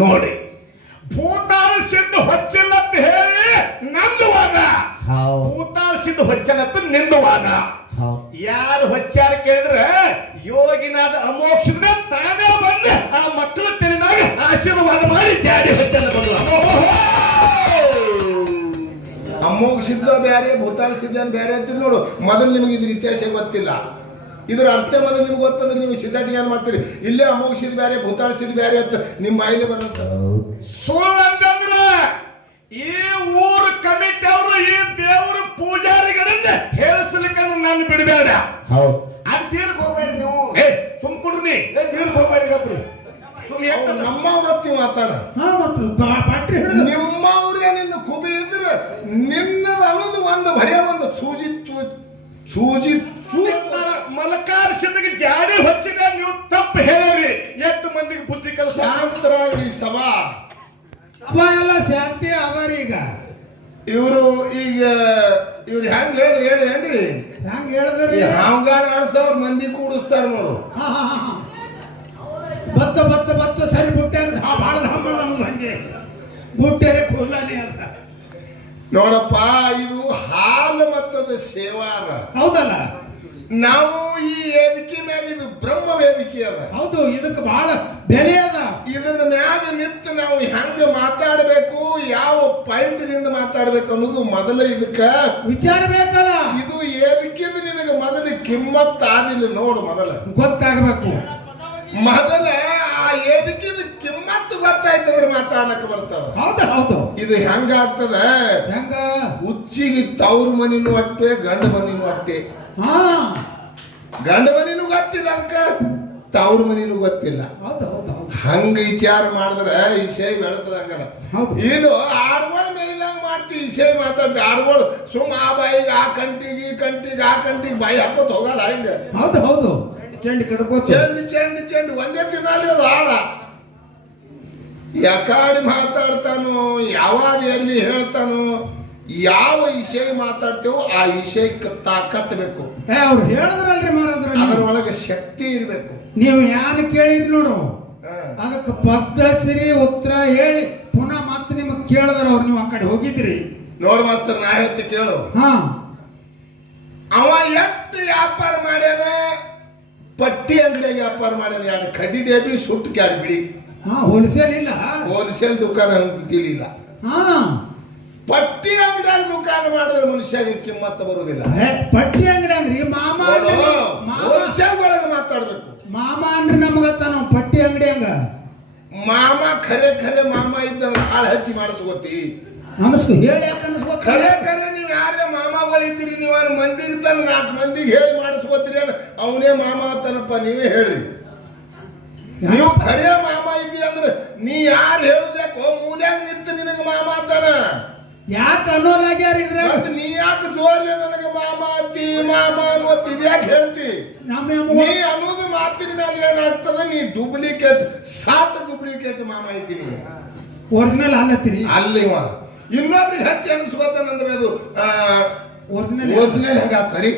ನೋಡಿ ಭೂತಾಳ ಸಿದ್ಧ ಹೊಚ್ಚಿಲ್ಲತ್ತ ಹೇಳಿ ನಂದುವಾಗ ಭೂತಾಳ ಸಿದ್ಧ ಹೊಚ್ಚಲತ್ತ ನಿಂದುವಾಗ ಯಾರು ಹೊಚ್ಚಾರ ಕೇಳಿದ್ರೆ ಯೋಗಿನಾದ ಅಮೋಕ್ಷದ ತಾನೇ ಬಂದು ಆ ಮಕ್ಕಳ ತೆಲಿನಾಗ ಆಶೀರ್ವಾದ ಮಾಡಿ ಜಾಡಿ ಹೊಚ್ಚಲ ಬಂದು ಅಮೋಘ ಸಿದ್ಧ ಬೇರೆ ಭೂತಾಳ ಸಿದ್ಧ ಬೇರೆ ಅಂತೀರಿ ನೋಡು. ಮೊದಲು ನಿಮಗೆ ಇದ್ರ ಇತಿಹಾಸ ಗೊತ್ತಿಲ್ಲ, ಇದ್ರ ಅರ್ಥ ಮೊದಲು ನಿಮ್ಗೆ ಗೊತ್ತಂದ್ರೆ ನೀವು ಸಿದ್ಧಾಟಿಗೆ ಏನ್ ಮಾಡ್ತೀರಿ? ಇಲ್ಲೇ ಅಮೋಘ ಸಿದ್ಧ ಬೇರೆ ಭೂತಾಳ ಸಿದ್ಧ ಬೇರೆ ಅಂತ ನಿಮ್ಮ ಬಾಯಿಲೆ ಬರುತ್ತೆ. ಸುಳ್ಳು ಅಂತಂದ್ರ ಈ ಊರು ಕಮಿಟಿ ಅವರು ಈ ದೇವ್ರ ಪೂಜಾರಿಗಳಿಂದ ಹೇಳಿಸ್ಲಿಕ್ಕೆ ನಾನು ಬಿಡಬೇಡ. ಅದು ತೀರ್ಕ್ ಹೋಗ್ಬೇಡ್ರಿ ನೀವು. ಸುಮ್ ಕೊಡ್ರಿ ತೀರ್ಕ್ ಹೋಗ್ಬೇಡ್ರಿ ಗಬ್ರಿ. ನಮ್ಮ ಬರ್ತೀವಿ ಮಾತಾಡ ನಿಮ್ಮವ್ರೇ ನಿನ್ನ ಕುಬಿ ಇದ್ರೆ ನಿನ್ನದ ಅನ್ನೋದು ಒಂದು ಭಯ ಒಂದು ಸೂಜಿ ಮಲಕಾರ ಸಿದ್ಧಗೆ ಜಾಡಿ ಹೊಚ್ಚಿದ ನೀವು ತಪ್ಪು ಹೇಳಿರಿ. ಎಷ್ಟು ಮಂದಿಗೆ ಬುದ್ಧಿ ಕೆಲಸ ಶಾಂತರಾಗ್ರಿ. ಸಭಾ ಎಲ್ಲ ಶಾಂತಿ ಅವರಿ. ಇವ್ರು ಹೆಂಗ್ ಹೇಳಿದ್ರಿ ಏನ್ರಿ? ಹೆಂಗ್ ಹೇಳಿದ್ರಿ? ಹಾವ್ಗಾರ ಆಡ್ಸವ್ರ ಮಂದಿ ಕೂಡಿಸ್ತಾರ ನೋಡು. ಬತ್ತ ಸರಿ ಬುಟ್ಟ್ಯಾಗ ಭಾಳ ನಮ್ಗೆ ಹಂಗೆ ಬುಟ್ಟೆರೆ ಕೊಲ್ಲನೆ ಅಂತ ನೋಡಪ್ಪ, ಇದು ಹಾಲು ಮತ್ತದ ಸೇವಾರ. ಹೌದಲ್ಲ? ನಾವು ಈ ವೇದಿಕೆ ಮ್ಯಾಗ ಇದು ಬ್ರಹ್ಮ ವೇದಿಕೆ ಅದ. ಹೌದು, ಇದಕ್ಕೆ ಬಹಳ ಬೆಲೆ ಅದ. ಇದನ್ನ ಮ್ಯಾಗ ನಿಂತು ನಾವು ಹೆಂಗ ಮಾತಾಡಬೇಕು, ಯಾವ ಪಾಯಿಂಟ್ ದಿಂದ ಮಾತಾಡ್ಬೇಕು ಅನ್ನೋದು ಮೊದಲ ಇದಕ್ಕ ವಿಚಾರ ಬೇಕಲ್ಲ. ಇದು ವೇದಿಕೆ ನಿನಗೆ ಮೊದಲು ಕಿಮ್ಮತ್ ಆಗಿಲ್ಲ ನೋಡು. ಮೊದಲ ಗೊತ್ತಾಗಬೇಕು. ಮೊದಲ ಆ ವೇದಿಕೆ ಕಿಮ್ಮತ್ತು ಗೊತ್ತಾಯ್ತಂದ್ರೆ ಮಾತಾಡಕ್ ಬರ್ತದ. ಹೌದು. ಇದು ಹೆಂಗ ಆಗ್ತದ? ಹೆಂಗ? ಹುಚ್ಚಿಗೆ ತವ್ರ ಮನಿನೂ ಅಟ್ಟೆ, ಗಂಡ ಮನಿನೂ ಅಟ್ಟೆ. ಗಂಡ ಮನಿನೂ ಗೊತ್ತಿಲ್ಲ, ಅದಕ್ಕ ತವ್ರ ಮನಿನೂ ಗೊತ್ತಿಲ್ಲ. ಹಂಗ ವಿಚಾರ ಮಾಡಿದ್ರೆ ಇಸೈ ಬೆಳೆಸದಂಗನ. ಇದು ಆಡ್ಗಳ ಮೇಯ್ದಂಗ ಮಾಡ್ತಿ ಇಸೈ ಮಾತಾಡ್ತಿ. ಆಡ್ಗಳು ಸುಮ್ಮ ಆ ಬಾಯಿಗೆ ಆ ಕಂಟಿಗೆ ಈ ಕಂಟಿಗೆ ಆ ಕಂಟಿಗೆ ಬಾಯಿ ಹಾಕೋತ್ ಹೋಗಲ್ಲ. ಹಿಂಗ ಹೌದು. ಚೆಂಡಿ ಕಡ್ಕೋ ಚೆಂಡು ಒಂದೇ ತಿನ್ನಲ್ಲ ಅದು ಆಡ. ಯಾಕಾಡಿ ಮಾತಾಡ್ತಾನೋ, ಯಾವಾಗ ಎಲ್ಲಿ ಹೇಳ್ತಾನೋ, ಯಾವ ವಿಷಯ ಮಾತಾಡ್ತೇವೋ ಆ ವಿಷಯಕ್ಕೆ ತಾಕತ್ ಬೇಕು. ಅವ್ರು ಹೇಳಿದ್ರಲ್ರಿ ಮಹಾರಾಜ್ರ, ಅದರೊಳಗೆ ಶಕ್ತಿ ಇರ್ಬೇಕು. ನೀವು ಯಾರು ಕೇಳಿದ್ರಿ ನೋಡು, ಅದಕ್ಕೆ ಪದ್ಧತಿ ಉತ್ತರ ಹೇಳಿ ಪುನಃ ಮತ್ತೆ ನಿಮಗೆ ಕೇಳಿದ್ರ ಅವ್ರು. ನೀವು ಆ ಕಡೆ ಹೋಗಿದ್ರಿ ನೋಡ್ ಮಾಸ್ತರ್, ನಾ ಹೇಳ್ತಿ ಕೇಳು. ಅವ ಎಷ್ಟು ವ್ಯಾಪಾರ ಮಾಡ್ಯಾನ? ಪಟ್ಟಿ ಅಂಗಡಿಯಾಗ ವ್ಯಾಪಾರ ಮಾಡ್ಯಾನ. ಎರಡು ಕಡ್ಡಿ ಡೇಬಿ ಸುಟ್ಟು ಕ್ಯಾಡ್ ಬಿಡಿ. ಹೋಲ್ಸೇಲ್ ಇಲ್ಲ, ಹೋಲ್ಸೇಲ್ ದುಕಾನ ತಿಳಿಲ್ಲ. ಪಟ್ಟಿ ಅಂಗಡಿಯಾಗ ದುಕಾನ ಮಾಡಿದ್ರೆ ಮನುಷ್ಯಗೆ ಕಿಮ್ಮತ್ತ ಬರುದಿಲ್ಲ. ಪಟ್ಟಿ ಅಂಗಡಿಯಾಗ್ರಿ ಮಾಮ ಹೋಲ್ಸೇಲ್ ಒಳಗೆ ಮಾತಾಡ್ಬೇಕು. ಮಾಮ ಅಂದ್ರೆ ನಮಗತ್ತ ನಾವು ಪಟ್ಟಿ ಅಂಗಡಿ ಹಂಗ ಮಾಮ ಖರೆ ಮಾಮ ಇದ್ದಂಗ ಹಾಳು ಹಚ್ಚಿ ಮಾಡಿಸ್ಕೋತಿ. ಅನಸ್ಕೊ ಹೇಳಿ ಯಾಕೆ ಅನಸ್ಕೋ? ಖರೆ ನೀವು ಯಾರೇ ಮಾಮಗಳಿದ್ದೀರಿ, ನೀವು ಮಂದಿಗೆ ತನ್ನ 4 ಮಂದಿಗೆ ಹೇಳಿ ಮಾಡಿಸ್ಕೋತೀರಿ. ಅವನೇ ಮಾಮ ಅಂತನಪ್ಪ, ನೀವೇ ಹೇಳ್ರಿ. ನೀವು ಖರೆ ಮಾಮ ಇದ್ದಿ ಅಂದ್ರೆ ನೀ ಯಾರು ಹೇಳುದ್ಯಾಕೋ ಮೂಲ್ಯಾಗ ನಿಂತು ನಿನಗೆ ಮಾಮ ಅಂತಾನ. ಯಾಕೆ ಅನ್ನೋಲಾಗ್ಯಾರ ಇದ್ರ? ನೀ ಯಾಕೆ ಜೋರ್ಲೆ ನನಗೆ ಮಾಮ ಅಂತಿ ಮಾಮ ಅನ್ನೋತ್ ಇದ್ಯಾಕೆ ಹೇಳ್ತಿ? ನೀ ಅನ್ನೋದು ಮಾತಿನ ಮೇಲೆ ಏನಾಗ್ತದ? ನೀ ಡೂಪ್ಲಿಕೇಟ್ 7 ಡೂಪ್ಲಿಕೇಟ್ ಮಾಮ ಇದ್ದೀನಿ. ಒರಿಜಿನಲ್ ಅಲ್ಲತ್ತೀರಿ ಅಲ್ಲಿವ ಇನ್ನೊಬ್ರಿಗೆ ಹಚ್ಚಿ ಅನಿಸ್ಕೋತಾನಂದ್ರೆ ಅದು ಒರಿಜಿನಲ್ ಹೆಂಗಾಗ್ತಾರಿ?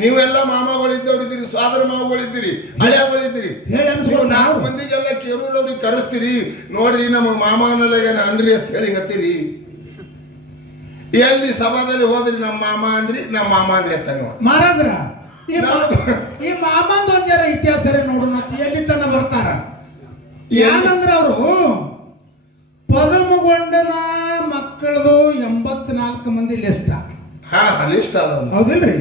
ನೀವೆಲ್ಲ ಮಾಮಗಳಿದ್ದವ್ರಿದ್ದೀರಿ, ಸ್ವಾದರ ಮಾವಗಳಿದ್ದೀರಿ, ಹಳೆಗಳಿದ್ದೀರಿ. ನೀವು 4 ಮಂದಿಗೆಲ್ಲ ಕೇರೂರವ್ರಿಗೆ ಕರೆಸ್ತೀರಿ. ನೋಡ್ರಿ ನಮ್ಮ ಮಾಮ ಅನ್ನಲಾಗೇನ ಅನ್ರಿ ಅಂತ ಹೇಳಿ ಹತ್ತೀರಿ. ಎಲ್ಲಿ ಸಭಾದಲ್ಲಿ ಹೋದ್ರಿ ನಮ್ಮ ಮಾಮ ಅಂದ್ರಿ ಅಂತ ನೀವು ಮಹಾರಾಜ್ರ. ಈ ಮಾಮಂದ ಒಂದರ ಇತಿಹಾಸ ನೋಡು, ಮತ್ತೆ ಎಲ್ಲಿ ತನ ಬರ್ತಾರ? ಏನಂದ್ರ ಅವರು ಪದಮಗೊಂಡನ ಮಕ್ಕಳದು 84 ಮಂದಿ ಲಿಸ್ಟ್. ಲಿಸ್ಟ್ ಅದ, ಹೌದಿಲ್ರಿ?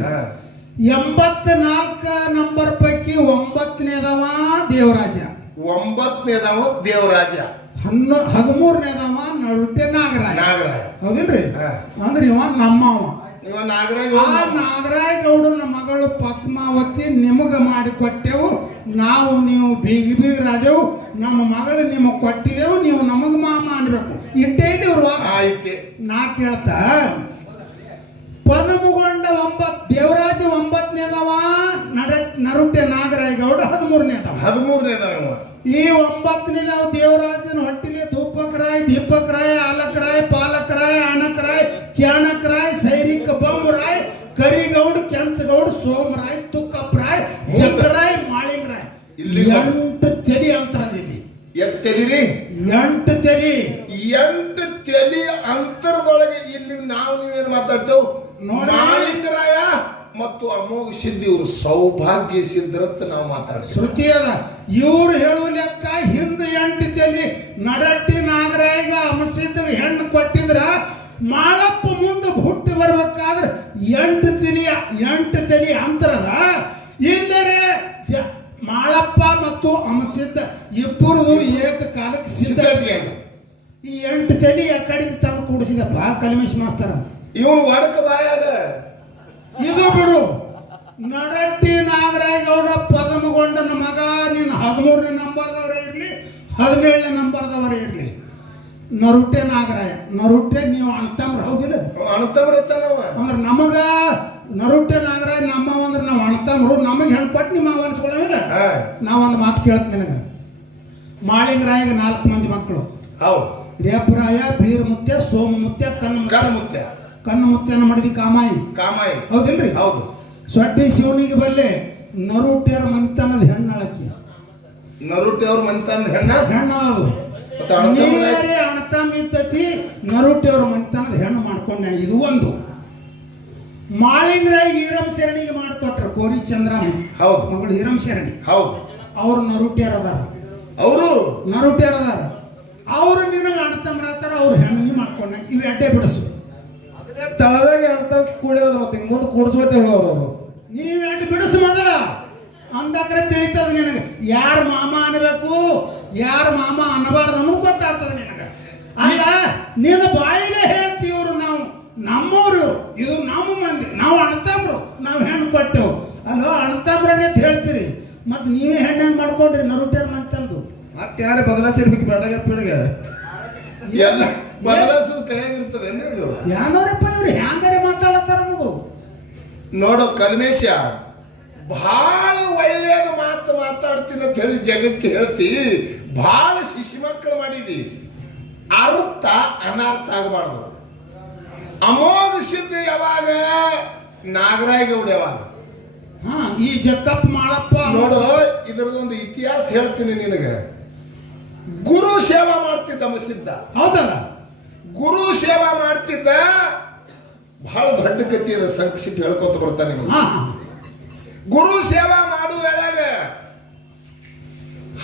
84 ನಂಬರ್ ಪೈಕಿ 9ನೇದವ ದೇವರಾಜ. 9ನೇದವ ದೇವರಾಜ. 13ನೇದವ ನಡುಟೆ ನಾಗರಾಯ. ಹೌದಿಲ್ರಿ? ಅಂದ್ರೆ ಇವ ನಮ್ಮವ. ನಾಗರಾಯ ಗೌಡನ ಮಗಳು ಪದ್ಮಾವತಿ ನಿಮಗ ಮಾಡಿಕೊಟ್ಟೆವು. ನಾವು ನೀವು ಬೀಗರಾದೆವು. ನಮ್ಮ ಮಗಳು ನಿಮಗ್ ಕೊಟ್ಟಿದೆವು, ನೀವು ನಮಗ ಮಾಮ ಅನ್ಬೇಕು. ಇಟ್ಟೇ ಇವ್ರು ನಾ ಕೇಳ್ತಾ ಪದಮಗೊಂಡ ದೇವರಾಜ 9ನೇದವ, ನರುಟೆ ನಾಗರಾಯ ಗೌಡ 13ನೇದವ. ಈ 9ನೇದವ ದೇವರಾಜನ ಹೊಟ್ಟಿಗೆ ಧೂಪಕರಾಯ್, ದೀಪಕರಾಯ್, ಆಲಕರಾಯ್, ಪಾಲಕರಾಯ್, ಅಣಕರಾಯ್, ಚಾಣಕರಾಯ್, ಸೈರಿಕ ಬಂಬರಾಯ್, ಕರಿಗೌಡ್, ಕೆಂಚಗೌಡ್, ಸೋಮರಾಯ್, ತುಕ್ಕಪ್ಪರಾಯ್, ಜಗರಾಯ್, ಮಾಳಿಂಗರಾಯ್. 8 ತೆಲಿ ಅಂತ. ಎಷ್ಟು ತೆಲಿ ಅಂದಿರಿ 8 ತಲಿ 8 ತಲಿ ಅಂತರದೊಳಗೆ ಇಲ್ಲಿ ನಾವು ನೀವೇನು ಮಾತಾಡ್ತೇವೆ ನೋಡಿ. ಮಾಲಿಂಗರಾಯ ಮತ್ತು ಅಮೋಘ ಸಿದ್ಧಿ ಇವರು ಸೌಭಾಗ್ಯ ಸಿದ್ಧರತ್ತ ನಾವು ಮಾತಾಡ್ತೀವಿ. ಶ್ರುತಿ ಅದ ಇವ್ರು ಹೇಳೋ ಲೆಕ್ಕ ಹಿಂದ 8 ತಲಿ ನಡಟ್ಟಿ ನಾಗರಾಯಿಗ ಅಮಸಿದ್ದ ಹೆಣ್ಣು ಕೊಟ್ಟಿದ್ರ ಮಾಳಪ್ಪ ಮುಂದೆ ಹುಟ್ಟಿ ಬರ್ಬೇಕಾದ್ರೆ 8 ತಲಿ ಅಂತರದ ಇಲ್ಲರೆ ಮಾಳಪ್ಪ ಮತ್ತು ಅಮಸಿದ್ದ ಇಬ್ಬರದು ಏಕಕಾಲಕ್ಕೆ ಸಿದ್ಧ. ಈ 8 ತಲಿ ಆ ಕಡೆ ತಂದು ಕೂಡಿಸಿದಪ್ಪ ಕಲ್ಮೇಶ್ ಮಾಸ್ತರ. ಇವನು ಒಡಕ ಬಾಯಾಗ ಇದು ಬಿಡು, ನಡಟ್ಟಿ ನಾಗರಾಯಗೌಡ ಪದಮಗೊಂಡನ ಮಗ. ನೀನು 13ನೇ ನಂಬರ್ದವರೇ ಇರ್ಲಿ 17ನೇ ನಂಬರ್ದವರೇ ಇರ್ಲಿ, ನರುಟೆ ನಾಗರಾಯ. ನರುಟೆ ನೀವು ಅಣ್ತಮ್ರ ಹೌದಿಲ್ಲ? ಅಂದ್ರೆ ನಮಗ ನರುಟೆ ನಾಗರಾಯ ನಮ್ಮ ಅಂದ್ರೆ ನಾವು ಅಣ್ತಮ್ರು. ನಮಗೆ ಹೆಣ್ಣು ಕೊಟ್ಟು ನಿಮ್ಮ ಅನ್ಸ್ಕೊಳ್ಳೋದಿಲ್ಲ. ನಾವೊಂದು ಮಾತು ಕೇಳ್ತ ನಿನಗ. ಮಾಳಿಂಗರಾಯಗ 4 ಮಂದಿ ಮಕ್ಕಳು. ರೇಪರಾಯ, ಬೀರಮುತ್ಯ, ಸೋಮಮುತ್ಯ, ಕಣ್ಣಮುತ್ಯನ ಮಡದಿ ಕಾಮಾಯಿ. ಹೌದಿಲ್ರಿ? ಹೌದು. ಸೊಡ್ಡಿ ಶಿವನಿಗೆ ಬಲ್ಲೆ ನರುಟೆಯರ ಮಂತನದ ಹೆಣ್ಣಳಕ್ಕಿ. ನರುಟೆಯವ್ರ ಮಂತನದ ಹೆಣ್ಣದು ಅಣತಮಿದ್ದತಿ. ನರುಟೆಯವ್ರ ಮಂತನದ ಹೆಣ್ಣು ಮಾಡ್ಕೊಂಡ. ಇದು ಒಂದು. ಮಾಳಿಂಗರಾಯ ಈರಂ ಶರಣಿಗೆ ಮಾಡಿಕೊಟ್ರ ಕೋರಿ ಚಂದ್ರಮ್ಮ. ಹೌದು. ಮಗಳು ಈರಂ ಶರಣಿ. ಹೌದು. ಅವ್ರು ನರುಟೆಯರ್ ಅದಾರ. ಅವ್ರು ನಿನಗೆ ಅಣತಮ್ರತಾರ. ಅವ್ರು ಹೆಣ್ಣು ಮಾಡ್ಕೊಂಡ. ಇವು ಅಡ್ಡೆ ಬಿಡಿಸು. ತಳದಾಗ ಅಣ್ಣ ಕೂಡಿದ ಮತ್ತೆ ಮುಂದೆ ಕೂಡಿಸ್ಕೊತ ಹೇಳೋರು. ನೀವು ಅಡ್ಡ ಬಿಡಿಸು ಮೊದಲ. ಅಂದಾಕ್ರೆ ತಿಳಿತದ ನಿನಗೆ ಯಾರ ಮಾಮ ಅನ್ಬೇಕು, ಯಾರ ಮಾಮ ಅನ್ನಬಾರ್ದು ಅನ್ನೋದು ಗೊತ್ತಾಗ್ತದ ನಿನಗೆ. ಅಲ್ಲ ನೀನು ಬಾಯಿಲೆ ಹೇಳ್ತೀವ್ರು ನಾವು ನಮ್ಮವ್ರು, ಇದು ನಮ್ಮ ಮಂದಿ, ನಾವು ಅಣ್ತಮ್ರು, ನಾವು ಹೆಣ್ಣು ಕೊಟ್ಟೆವು. ಅಲ್ಲೋ ಅಣ್ತಮ್ರನೇ ಅಂತ ಹೇಳ್ತೀರಿ, ಮತ್ತೆ ನೀವೇ ಹೆಣ್ಣು ಮಾಡ್ಕೊಂಡ್ರಿ ನರುಟೇರ್ ಮಂತಂದು. ಮತ್ತೆ ಯಾರೇ ಬದಲಾಯಿಸಿರ್ಬೇಕು ಬೆಳಗ್ಗೆ ಎಲ್ಲ ಬದಲಾಯಿಸೋದು ಕೈಯಾಗಿರ್ತದೆ. ಯಾನೋರಪ್ಪ ಇವ್ರು ಹ್ಯಾಂಗಾರೆ ಮಾತಾಡತ್ತಾರ ಅನ್ನೋದು ನೋಡೋ ಕಲ್ಮೇಶ, ಬಹಳ ಒಳ್ಳೆಯದು ಮಾತಾಡ್ತೀನಿ ಅಂತ ಹೇಳಿ ಜಗಕ್ಕೆ ಹೇಳ್ತಿ. ಬಹಳ ಶಿಶು ಮಕ್ಕಳು ಮಾಡಿದಿ. ಅರ್ಥ ಅನರ್ಥ ಆಗಬಾರ್ದು. ಅಮೋಘ ಸಿದ್ಧಿ ಯಾವಾಗ, ನಾಗರಾಯಗೌಡ ಯಾವಾಗ. ಈ ಜಕ್ಕಪ್ಪ ಮಾಳಪ್ಪ ನೋಡು, ಇದರದೊಂದು ಇತಿಹಾಸ ಹೇಳ್ತೀನಿ ನಿನಗೆ. ಗುರು ಸೇವಾ ಮಾಡ್ತಿದ್ದ ಅಮಸಿದ್ದ. ಹೌದಲ್ಲ? ಗುರು ಸೇವಾ ಮಾಡ್ತಿದ್ದ. ಬಹಳ ದೊಡ್ಡ ಕತಿ ಅದ, ಸಂಕ್ಷಿಪ್ತ ಹೇಳ್ಕೊತ ಬರ್ತಾನೆ. ಗುರು ಸೇವಾ ಮಾಡುವ ವೇಳೆಗ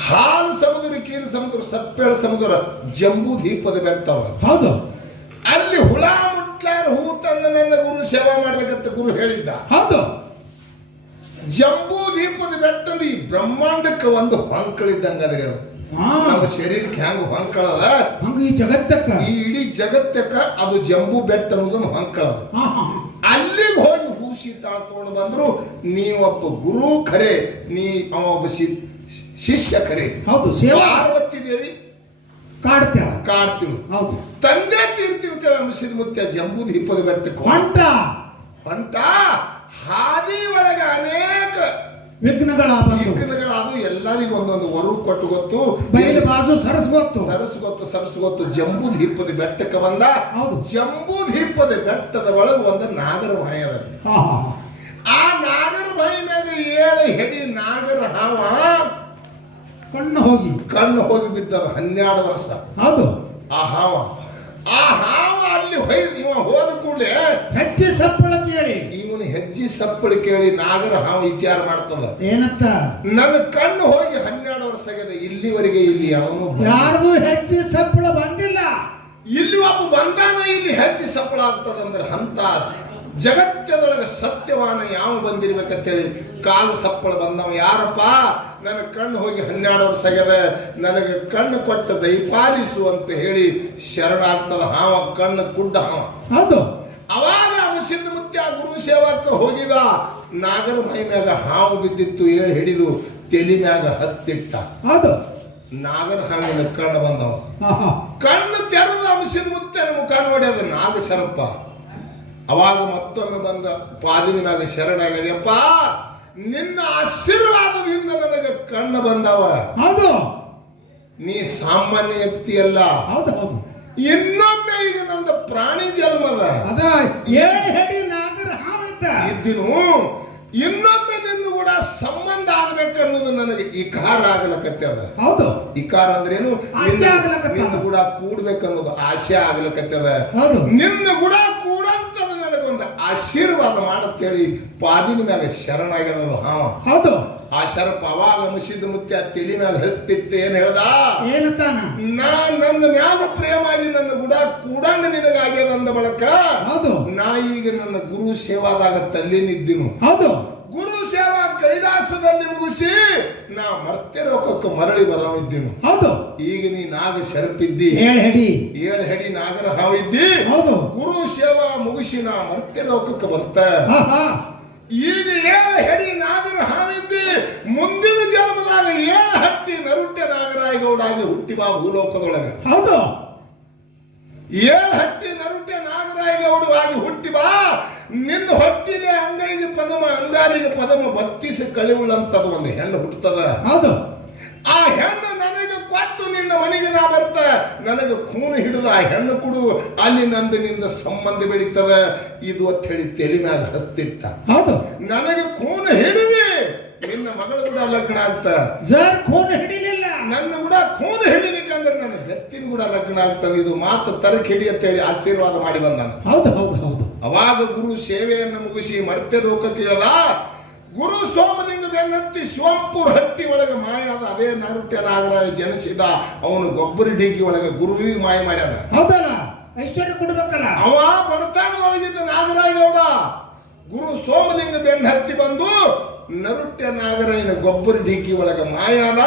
ಹಾಲು ಸಮುದ್ರ, ಕೀಲು ಸಮುದ್ರ, ಸಪ್ಪೆಳ ಸಮುದ್ರ, ಜಂಬೂ ದೀಪದ ಬೆಟ್ಟವ. ಹೌದು. ಅಲ್ಲಿ ಹುಳ ಮುಟ್ಲಾರ ಹೂ ತಂದ ನನ್ನ ಗುರು ಸೇವಾ ಮಾಡ್ಬೇಕಂತ ಗುರು ಹೇಳಿದ್ದ. ಹೌದು. ಜಂಬೂ ದೀಪದ ಬೆಟ್ಟ ಈ ಬ್ರಹ್ಮಾಂಡಕ್ಕೆ ಒಂದು ಹೊಂಕಳಿದ್ದಂಗ ಅದ್ರಿ. ಅದು ನಮ್ಮ ಶರೀರಕ್ಕೆ ಹೆಂಗ ಹೊಂಕಳದ ಹಂಗ ಈ ಜಗತ್ತಕ್ಕ, ಈ ಇಡೀ ಜಗತ್ತಕ್ಕ ಅದು ಜಂಬೂ ಬೆಟ್ಟ ಅನ್ನೋದನ್ನು ಹೊಂಕಳದ. ಅಲ್ಲಿಗೆ ಹೋಗಿ ಹೂಸಿ ತಾಳ ತಗೊಂಡು ಬಂದ್ರು. ನೀವೊಬ್ಬ ಗುರು ಖರೆ, ನೀ ಒಬ್ಬ ಶಿಷ್ಯ ಖರೆ. ಹೌದು. ಪಾರ್ವತಿ ದೇವಿ ಕಾಡ್ತೀವಿ. ಹೌದು. ತಂದೆ ತೀರ್ತಿರ್ತೇವೆ. ಅಂಶದ ಮುತ್ಯ ಜಂಬೂ ದೀಪದ ಬೆಟ್ಟಕ್ಕೆ ಹೊಂಟ ಹಾದಿ ಒಳಗ ಅನೇಕ ವಿಘ್ನಗಳಾದವು. ಎಲ್ಲರಿಗೂ ಒಂದೊಂದು ವರು ಕೊಟ್ಟು ಗೊತ್ತು, ಬಯಲು ಬಾಜು ಸರಸು ಗೊತ್ತು. ಜಂಬೂ ದೀಪದ ಬೆಟ್ಟಕ್ಕೆ ಬಂದ. ಜಂಬೂ ದೀಪದ ಬೆಟ್ಟದ ಒಳಗೆ ಒಂದು ನಾಗರ ಬಾಯಿ ಅದ. ಆ ನಾಗರ ಬಾಯಿ ಮ್ಯಾಗ 7 ಹೆಡಿ ನಾಗರ ಹಾವ ಕಣ್ಣು ಹೋಗಿ ಬಿದ್ದವ. 12 ವರ್ಷ. ಹೌದು. ಆ ಹಾವ ಅಲ್ಲಿ ಇವ ಹೋದ ಕೂಡಲೇ ಹೆಜ್ಜೆ ಸಪ್ಪಳ ಕೇಳಿ, ಇವನು ಹೆಜ್ಜೆ ಸಪ್ಪಳ ಕೇಳಿ ನಾಗರ ಹಾವ ವಿಚಾರ ಮಾಡ್ತದ. ಏನಂತ? ನನ್ನ ಕಣ್ಣು ಹೋಗಿ 12 ವರ್ಷ ಆಗ್ಯದ. ಇಲ್ಲಿವರೆಗೆ ಇಲ್ಲಿ ಅವನು ಯಾರ್ದು ಹೆಜ್ಜೆ ಸಪ್ಪಳ ಬಂದಿಲ್ಲ. ಇಲ್ಲಿ ಒಬ್ಬ ಬಂದಾನ, ಇಲ್ಲಿ ಹೆಜ್ಜೆ ಸಪ್ಪಳ ಆಗ್ತದಂದ್ರೆ ಅಂತ ಜಗತ್ತದೊಳಗೆ ಸತ್ಯವಾನ ಯಾವ ಬಂದಿರ್ಬೇಕಂತೇಳಿ ಕಾಲು ಸಪ್ಪಳ ಬಂದವ. ಯಾರಪ್ಪ? ನನ್ನ ಕಣ್ಣು ಹೋಗಿ 12 ವರ್ಷ ಆಗ್ಯದ, ನನಗೆ ಕಣ್ಣು ಕೊಟ್ಟ ದಯಪಾಲಿಸು ಅಂತ ಹೇಳಿ ಶರಣಾಗ್ತದ ಹಾವ. ಕಣ್ಣು ಕುಡ್ಡ ಹಾವ. ಹೌದು. ಅವಾಗ ಅಂಶದ ಮುತ್ಯ ಗುರು ಸೇವಾಕ್ಕೆ ಹೋಗಿದ. ನಾಗರ ಮೈ ಮ್ಯಾಗ ಹಾವು ಬಿದ್ದಿತ್ತು. 7 ಹಿಡಿದು ತೆಲಿ ಮ್ಯಾಗ ಹಸ್ತಿಟ್ಟ. ಹೌದು. ನಾಗರ ಹಾವಿನ ಕಣ್ಣು ಬಂದವ. ಕಣ್ಣು ತೆರೆದ ಅಂಶದ ಮುತ್ಯನ ಮುಖ ನೋಡಿ ಅದು ನಾಗ ಸರ್ಪ. ಅವಾಗ ಮತ್ತೊಮ್ಮೆ ಬಂದ ಪಾದಿನ ಮ್ಯಾಗ ಶರಣಾಗಲಿಯಪ್ಪ, ನಿನ್ನ ಆಶೀರ್ವಾದದಿಂದ ನನಗೆ ಕಣ್ಣು ಬಂದವ. ಹೌದು. ನೀ ಸಾಮಾನ್ಯ ವ್ಯಕ್ತಿ ಅಲ್ಲ. ಹೌದು. ಇನ್ನೊಮ್ಮೆ ಈಗ ನಂದು ಪ್ರಾಣಿ ಜನ್ಮದ ಅದ 7 ಹೆಡಿ ನಾಗರ ಹಾವಿದ್ದ ಇದ್ದಿನು. ಇನ್ನೊಮ್ಮೆ ನಿಂದು ಕೂಡ ಸಂಬಂಧ ಆಗ್ಬೇಕನ್ನೋದು ನನಗೆ ಇಕಾರ ಆಗ್ಲಕತ್ತದ. ಹೌದು. ಇಕಾರ ಅಂದ್ರೇನು? ಆಸೆ ಆಗ್ಲಕತ್ತದ. ನಿನ್ನ ಕೂಡ ಕೂಡ್ಬೇಕನ್ನೋದು ಆಸೆ ಆಗ್ಲಕತ್ತದ. ಹೌದು. ನಿನ್ನ ಕೂಡ ಕೂಡಂತದ ನನಗೊಂದು ಆಶೀರ್ವಾದ ಮಾಡತ್ತೇಳಿ ಪಾದಿನ ಮ್ಯಾಗ ಶರಣಾಗ್ಯದ ಹಾವ. ಹೌದು. ಆ ಶರಪ ಅವಾಗ ಮುಸಿದ ಮುತ್ಯ ತಲಿ ಮ್ಯಾಗ ಹಸ್ತಿಟ್ಟು ಏನ್ ಹೇಳ್ದ? ಏನಂತಾನ? ನನ್ನ ಮ್ಯಾಗ ಪ್ರೇಮಾಗಿ ನನ್ನ ಗುಡ ಕೂಡಂಗ ನಿನಗಾಗ್ಯದ ಅಂದ ಬಳಕ ಹೌದು ನಾ ಈಗ ನನ್ನ ಗುರು ಸೇವಾದಾಗ ತಲ್ಲಿ ನಿದ್ದೀನು. ಹೌದು. ಗುರು ಸೇವಾ ಕೈಲಾಸದಲ್ಲಿ ಮುಗಿಸಿ ನಾ ಮರ್ತೆ ಲೋಕಕ್ಕೆ ಮರಳಿ ಬರವಿದ್ದೀನು. ಹೌದು. ಈಗ ನೀ ನಾಗ ಶರಪಿದ್ದಿ, ಏಳು ಹೆಡಿ ನಾಗರ ಹಾವಿದ್ದಿ. ಹೌದು. ಗುರು ಸೇವಾ ಮುಗಿಸಿ ನಾ ಮರ್ತೆ ಲೋಕಕ್ಕೆ ಬರ್ತ ಈಗ 7 ಹೆಡಿ ನಾಗರ ಹಾವಿದ್ದಿ. ಮುಂದಿನ ಜನ್ಮದಾಗ 7 ಹಟ್ಟಿ ನರುಟೆ ನಾಗರಾಯಗೌಡಾಗಿ ಹುಟ್ಟಿ ಬಾ ಭೂಲೋಕದೊಳಗ. ಹೌದು. 7 ಹಟ್ಟಿ ನರುಟೆ ನಾಗರಾಯಗೌಡವಾಗಿ ಹುಟ್ಟಿ ಬಾ. ನಿನ್ನ ಹೊಟ್ಟಿಲೆ ಅಂಗೈಗೆ ಪದಮ ಅಂಗಾರಿಗೆ ಪದಮ ಬತ್ತಿಸಿ ಕಳಿವುಳಂತದ ಒಂದು ಹೆಣ್ಣು ಹುಟ್ಟುತ್ತದ. ಹೌದು. ಆ ಹೆಣ್ಣು ನನಗೆ ಕೊಟ್ಟು ನಿನ್ನ ಮನೆಗೆ ನಾ ಬರ್ತ ನನಗೆ ಖೂನು ಹಿಡಿದು ಆ ಹೆಣ್ಣು ಕೊಡು, ಅಲ್ಲಿ ನಂದಿನಿಂದ ಸಂಬಂಧ ಬೆಳೀತದ. ಇದು ಅಂತ ಹೇಳಿ ತಲೆ ಮ್ಯಾಗ ಹಸ್ತಿಟ್ಟ. ಹೌದು. ನನಗೆ ಖೂನು ಹಿಡಿದಿ ನಿನ್ನ ಮಗಳ ಕೂಡ ಲಗ್ನ ಆಗ್ತ. ಜರ್ ಖೂನು ಹಿಡಿಲಿಲ್ಲ, ನನ್ನ ಕೂಡ ಖೂನು ಹಿಡಿಲಿಕ್ಕಂದ್ರೆ ನನ್ನ ಬೆತ್ತಿನ ಕೂಡ ಲಗ್ನ ಆಗ್ತದೆ. ಇದು ಮಾತು ತರಕ್ ಹಿಡಿ ಅಂತ ಹೇಳಿ ಆಶೀರ್ವಾದ ಮಾಡಿ ಬಂದ. ಹೌದು ಹೌದು ಹೌದು. ಅವಾಗ ಗುರು ಸೇವೆಯನ್ನು ಮುಗಿಸಿ ಮರ್ತ್ಯ ಲೋಕಕ್ಕೆ ಇಳದ. ಗುರು ಸೋಮಲಿಂಗ ಬೆನ್ನತ್ತಿ ಶಿವಂಪುರ ಹಟ್ಟಿ ಒಳಗೆ ಮಾಯಾದ ಅದೇ ನರುಟೆ ನಾಗರಾಯ ಜನಿಸಿದ. ಅವನು ಗೊಬ್ಬರ ಡಿಗ್ಗಿ ಒಳಗೆ ಗುರುವಿಗೆ ಮಾಯ ಮಾಡ್ಯಾನ. ಹೌದಲ್ಲ, ಐಶ್ವರ್ಯ ಕೊಡ್ಬೇಕಲ್ಲ. ಅವ ಬಡತಾಣದೊಳಗಿದ್ದ ನಾಗರಾಯಗೌಡ ಗುರು ಸೋಮಲಿಂಗ ಬೆನ್ನ ಹತ್ತಿ ಬಂದು ನರುಟೆ ನಾಗರಾಯನ ಗೊಬ್ಬರ ಡಿಗ್ಗಿ ಒಳಗೆ ಮಾಯಾದ.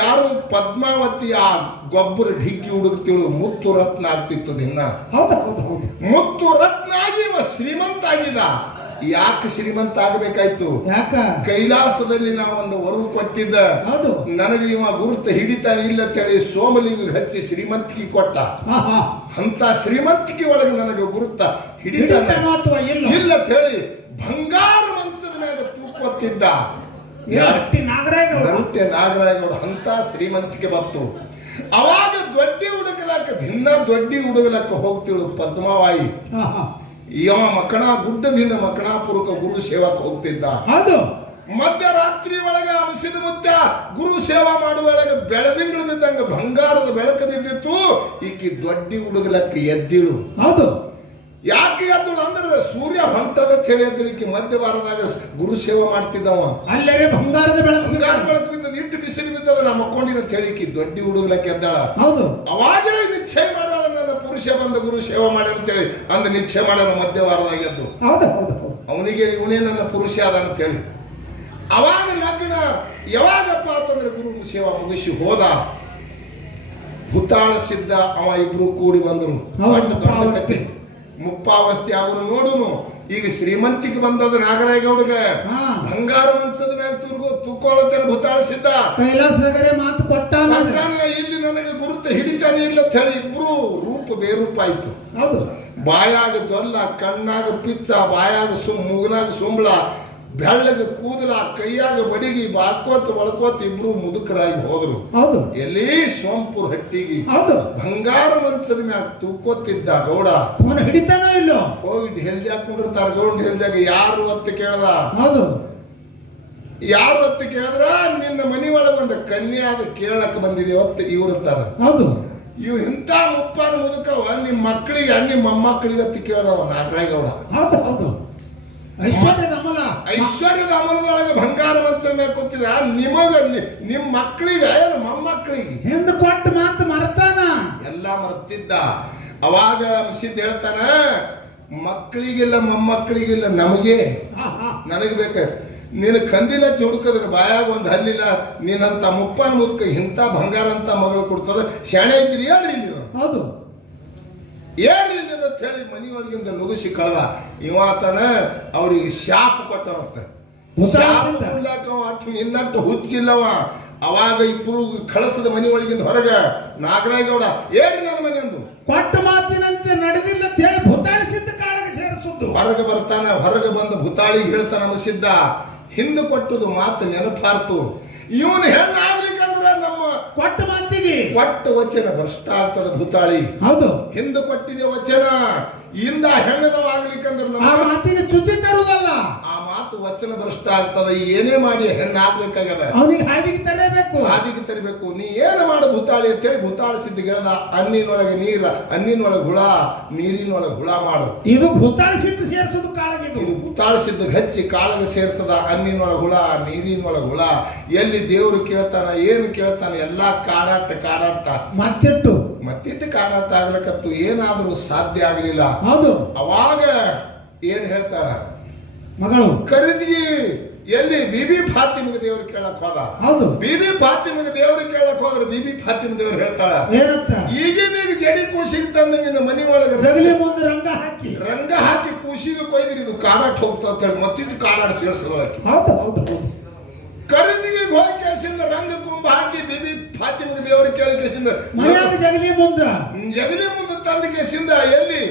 ಯಾರು ಪದ್ಮಾವತಿ ಆ ಗೊಬ್ಬರ ಡಿಗ್ಗಿ ಹುಡುಕ್ತಿಳು ಮುತ್ತು ರತ್ನ ಆಗ್ತಿತ್ತು ದಿನ. ಮುತ್ತು ರತ್ನ ಆಗಿ ಇವ ಶ್ರೀಮಂತ ಆಗಿದ. ಯಾಕೆ ಶ್ರೀಮಂತ ಆಗಬೇಕಾಯ್ತು? ಯಾಕ? ಕೈಲಾಸದಲ್ಲಿ ನಾವು ಒಂದು ವರವು ಕೊಟ್ಟಿದ್ದ. ಹೌದು. ನನಗೆ ಇವ ಗುರುತ ಹಿಡಿತಾನೆ ಇಲ್ಲ ಅಂತ ಹೇಳಿ ಸೋಮಲಿಂಗ ಹಚ್ಚಿ ಶ್ರೀಮಂತಿಕೆ ಕೊಟ್ಟ. ಅಂತ ಶ್ರೀಮಂತಿಕೆ ಒಳಗೆ ನನಗೆ ಗುರುತ ಹಿಡಿತಾನೆ ಇಲ್ಲ ಅಂತ ಹೇಳಿ ಬಂಗಾರ ಮನಸ್ಸಿನ ಮೇಲೆ ತೂಕೊತ್ತಿದ್ದ. ನರುಟೆ ನಾಗರಾಯಗೌಡ ಅಂತ ಶ್ರೀಮಂತಿಕೆ ಬಂತು. ಅವಾಗ ದೊಡ್ಡಿ ಹುಡುಗಲಕ್ಕ ದೊಡ್ಡಿ ಹುಡುಗಲಕ್ಕ ಹೋಗ್ತಿಳು ಪದ್ಮಾವಾಯಿ. ಇವ ಮಕ್ಕಳ ಗುಡ್ಡದಿಂದ ಮಕ್ಕಳಾಪುರಕ್ಕೆ ಗುರು ಸೇವಾಕ್ ಹೋಗ್ತಿದ್ದ. ಮಧ್ಯರಾತ್ರಿ ಒಳಗೆ ಹಸಿದ ಮುತ್ತ ಗುರು ಸೇವಾ ಮಾಡುವೊಳಗೆ ಬೆಳದಿಂಗಳು ಬಿದ್ದಂಗ ಬಂಗಾರದ ಬೆಳಕು ಬಿದ್ದಿತ್ತು. ಈಕಿ ದೊಡ್ಡಿ ಹುಡುಗಲಕ್ಕ ಎದ್ದಿಳು. ಯಾಕೆ ಎದ್ದಳು ಅಂದ್ರೆ ಸೂರ್ಯ ಹೊಂಟದ ಹೇಳಿ ಎದ್ದಳಿಕೆ ಮಧ್ಯವಾರದಾಗ ಗುರು ಸೇವಾ ಮಾಡ್ತಿದ್ದವ. ಅಲ್ಲೇ ಬಂಗಾರದ ಬೆಳಕು ಬಿದ್ದದ, ಇಟ್ಟು ಬಿಸಿಲು ಬಿದ್ದದ. ನಾ ಮಕ್ಕೊಂಡಿನ ಹೇಳಿಕಿ ದೊಡ್ಡಿ ಹುಡುಗಲಕ್ಕೆ ಎದ್ದಾಳ. ಅವಾಗೇ ನಿಶ್ಚಯ ಮಾಡ್ಯಾಳ, ನನ್ನ ಪುರುಷ ಬಂದ ಗುರು ಸೇವಾ ಮಾಡಿ ಅಂತೇಳಿ ಅಂದ ನಿಶ್ಚಯ ಮಾಡ್ಯಾನ ಮಧ್ಯವಾರದಾಗ ಎದ್ದು. ಅವನಿಗೆ ಇವನೇ ನನ್ನ ಪುರುಷ ಅದ ಅಂತ ಹೇಳಿ. ಅವಾಗ ಲಗ್ನ ಯಾವಾಗಪ್ಪ ಅಂತಂದ್ರೆ ಗುರು ಸೇವಾ ಮುಗಿಸಿ ಹೋದ. ಹುತಾಳ ಸಿದ್ಧ ಅವ ಇಬ್ರು ಕೂಡಿ ಬಂದರು. ಮುಪ್ಪಾವಸ್ತಿ ಅವನು ನೋಡುನು. ಈಗ ಶ್ರೀಮಂತಿಗೆ ಬಂದದ ನಾಗರಾಯಗೌಡಗ ಬಂಗಾರ ಮನ್ಸದ ಮ್ಯಾಗ ತುಕ್ಕೊಳ್ಳತೇನೆ ಭೂತಾಳಿಸಿದ್ದ. ಕೈಲಾಸನಗರೇ ಮಾತು ಕೊಟ್ಟ. ಇಲ್ಲಿ ನನಗೆ ಗುರುತ ಹಿಡಿತಾನೆ ಇಲ್ಲ ಅಂತ ಹೇಳಿ ಇಬ್ರು ರೂಪ ಬೇರೂಪ ಆಯ್ತು. ಬಾಯಾಗ ಜೊಲ್ಲ, ಕಣ್ಣಾಗ ಪಿಚ್ಚ, ಬಾಯಾಗ ಮುಗನಾಗ ಸುಂಬಳ, ಬೆಳ್ಳಗ ಕೂದಲ, ಕೈಯಾಗ ಬಡಿಗಿ, ಬಾಕೋತ ಒಳಕೋತ ಇಬ್ರು ಮುದುಕರಾಗಿ ಹೋದ್ರು. ಎಲ್ಲಿ ಶಿವಂಪುರ ಹಟ್ಟಿಗೆ ಬಂಗಾರ ಮನ್ಸದ ಮ್ಯಾಗ ತೂಕೋತಿದ್ದ ಗೌಡ. ಹಿಡಿತಾನೋ ಇಲ್ಲೋ ಹೋಗಿ ಢೆಲ್ಜಿ ಹಾಕೊಂಡಿರ್ತಾರ. ಗೌಡ ಢೆಲ್ಜಾಗ ಯಾರು ಅಂತ ಕೇಳ್ದ. ಯಾರು ಅಂತ ಕೇಳಿದ್ರ ನಿನ್ನ ಮನಿ ಒಳಗೆ ಒಂದು ಕನ್ಯಾದ ಕೇಳಕ್ ಬಂದಿದೆ ಹೊತ್ತು ಇವ್ರತಾರ. ಇವ್ ಇಂಥ ಮುಪ್ಪಾನ ಮುದುಕವ ನಿಮ್ ಮಕ್ಕಳಿಗೆ ನಿಮ್ಮ ಮೊಮ್ಮಕ್ಕಳಿಗೆ ಅಂತ ಕೇಳ್ದವ ನಾಗರಾಯಗೌಡ. ಐಶ್ವರ್ಯದ ಅಮಲದೊಳಗೆ ಬಂಗಾರ ಮನ್ಸದ ಮ್ಯಾಗ ಕೂತಿದ. ನಿಮಗ ನಿಮ್ ಮಕ್ಕಳಿಗೆ ಮೊಮ್ಮಕ್ಕಳಿಗೆ ಹಿಂದ ಕೊಟ್ಟು ಮಾತು ಮರ್ತಾನ, ಎಲ್ಲ ಮರ್ತಿದ್ದ. ಅವಾಗ ಸಿದ್ಧ ಹೇಳ್ತಾನ, ಮಕ್ಕಳಿಗೆಲ್ಲ ಮೊಮ್ಮಕ್ಕಳಿಗೆಲ್ಲ ನಮಗೆ ನನಗೆ ಬೇಕ. ನೀನು ಕಂದಿನ ಹುಡುಕದ್ರ ಬಾಯಾಗ ಒಂದು ಹಲ್ಲಿಲ್ಲ. ನೀನಂತ ಮುಪ್ಪಾನ ಮುದುಕ ಇಂಥ ಬಂಗಾರ ಅಂತ ಮಗಳು ಕೊಡ್ತದ. ಶಾಣೆ ಇದ್ರಿ ಹೇಳ್ರಿ ನೀವು. ಏನಿಲ್ಲ ಅಂತ ಹೇಳಿ ಮನೆಯೊಳಗಿಂದ ನುಗ್ಗಿಸಿ ಕಳೆದ. ಇವಾತನ ಅವ್ರಿಗೆ ಶಾಪ್ ಕೊಟ್ಟವಂತ. ಇನ್ನಟ್ಟು ಹುಚ್ಚಿಲ್ಲವ. ಅವಾಗ ಇಬ್ರು ಕಳಿಸದ ಮನೆ ಒಳಗಿಂದ ಹೊರಗ ನಾಗರಾಯಗೌಡ ಏನ್ರಿ ನನ್ನ ಮನೆ ಅಂದು ಕೊಟ್ಟ ಮಾತಿನಂತೆ ನಡೆದಿಲ್ಲ ಅಂತ ಹೇಳಿ ಭೂತಾಳಿಸಿದ್ದ ಕಾಳಿಗೆ ಸೇರಿಸುದು. ಹೊರಗೆ ಬರ್ತಾನ. ಹೊರಗೆ ಬಂದ ಭೂತಾಳಿಗೆ ಹೇಳ್ತಾನ ಅನಿಸಿದ್ದ. ಹಿಂದೆ ಕೊಟ್ಟದು ಮಾತು ನೆನಪಾರ್ತು. ಇವನು ಹೆಣ್ಣು ಆಗ್ಲಿಕ್ಕಂದ್ರ ನಮ್ಮ ಕೊಟ್ಟ ಮಾತಿಗೆ ಕೊಟ್ಟ ವಚನ ಭ್ರಷ್ಟ ಆಗ್ತದ ಭೂತಾಳಿ. ಹಿಂದೆ ಕೊಟ್ಟಿದೆ ವಚನ. ಇಂದ ಹೆಣ್ಣದವಾಗ್ಲಿಕ್ಕಂದ್ರೆ ಆ ಮಾತಿಗೆ ಚುದ್ದಿ ತರುವುದಲ್ಲ, ಆ ಮಾತು ವಚನ ಭ್ರಷ್ಟ ಆಗ್ತದ. ಏನೇ ಮಾಡಿ ಹೆಣ್ಣು ಆಗ್ಬೇಕಾಗದ, ಅವನಿಗೆ ಹಾದಿಗೆ ತರಬೇಕು, ಹಾದಿಗೆ ತರಬೇಕು. ನೀ ಏನು ಮಾಡು ಭೂತಾಳಿ ಅಂತೇಳಿ ಭೂತಾಳ ಸಿದ್ಧ ಗಿಡದ ಅನ್ನಿನೊಳಗೆ ನೀರ, ಅನ್ನಿನೊಳಗೆ ಹುಳ, ನೀರಿನೊಳಗೆ ಹುಳ ಮಾಡು. ಇದು ಭೂತಾಳ ಸಿದ್ಧ ಸೇರಿಸೋದು ಕಾಳಗಿದು. ಇದು ಭೂತಾಳ ಸಿದ್ಧ ಹಚ್ಚಿ ಕಾಳಗ ಸೇರ್ಸದ. ಅನ್ನಿನೊಳಗೆ ಹುಳ, ನೀರಿನೊಳಗೆ ಹುಳ. ಎಲ್ಲಿ ದೇವ್ರು ಕೇಳ್ತಾನ, ಏನು ಕೇಳ್ತಾನ, ಎಲ್ಲಾ ಕಾಡಾಟ ಮತ್ತಿಟ್ಟು ಕಾಡಾಟ ಆಗ್ಲಕತ್ತು. ಏನಾದ್ರೂ ಸಾಧ್ಯ ಆಗ್ಲಿಲ್ಲ. ಹೌದು. ಅವಾಗ ಏನ್ ಹೇಳ್ತಾಳ ಮಗಳು ಕರ್ಜಿಗಿ ಎಲ್ಲಿ ಬಿಬಿ ಫಾತಿಮಿಗೆ ದೇವ್ರು ಕೇಳಕ್ ಹೋದ. ಹೌದು. ಬಿಬಿ ಫಾತಿಮಿಗೆ ದೇವ್ರು ಕೇಳಕ್ ಹೋದ್ರೆ ಬಿಬಿ ಫಾತಿಮ ದೇವ್ರು ಹೇಳ್ತಾಳ ಏನಂತ, ಈಗೀಗ ಜಡಿ ಕೂಸಿಗೆ ತಂದು ನಿನ್ನ ಮನಿ ಒಳಗೆ ಜಗಲಿ ಮುಂದೆ ರಂಗ ಹಾಕಿ ಕೂಸಿಗೆ ಕೊಯ್ದ್ರಿ ಇದು ಕಾಡಾಟ ಹೋಗ್ತಾ ಅಂತ ಹೇಳಿ ಮತ್ತಿಟ್ಟು ಕಾಡಾಟ ಸೇರಿಸೋಳಕ್ಕೆ. ಹೌದು ಹೌದು ಹೌದು. ಕರ್ಜಿಗೆ ಹೋಗಿ ಕೇಸಿಂದ ರಂಗ ಕುಂಭ ಹಾಕಿ ಬಿಬಿ ಫಾತಿಮಿಗೆ ದೇವ್ರು ಕೇಳಿ ಕೇಸಿಂದ ಮನೆಯಾಗ ಜಗಲಿ ಮುಂದೆ ತಂದ ಕೇಸಿಂದ ಎಲ್ಲಿ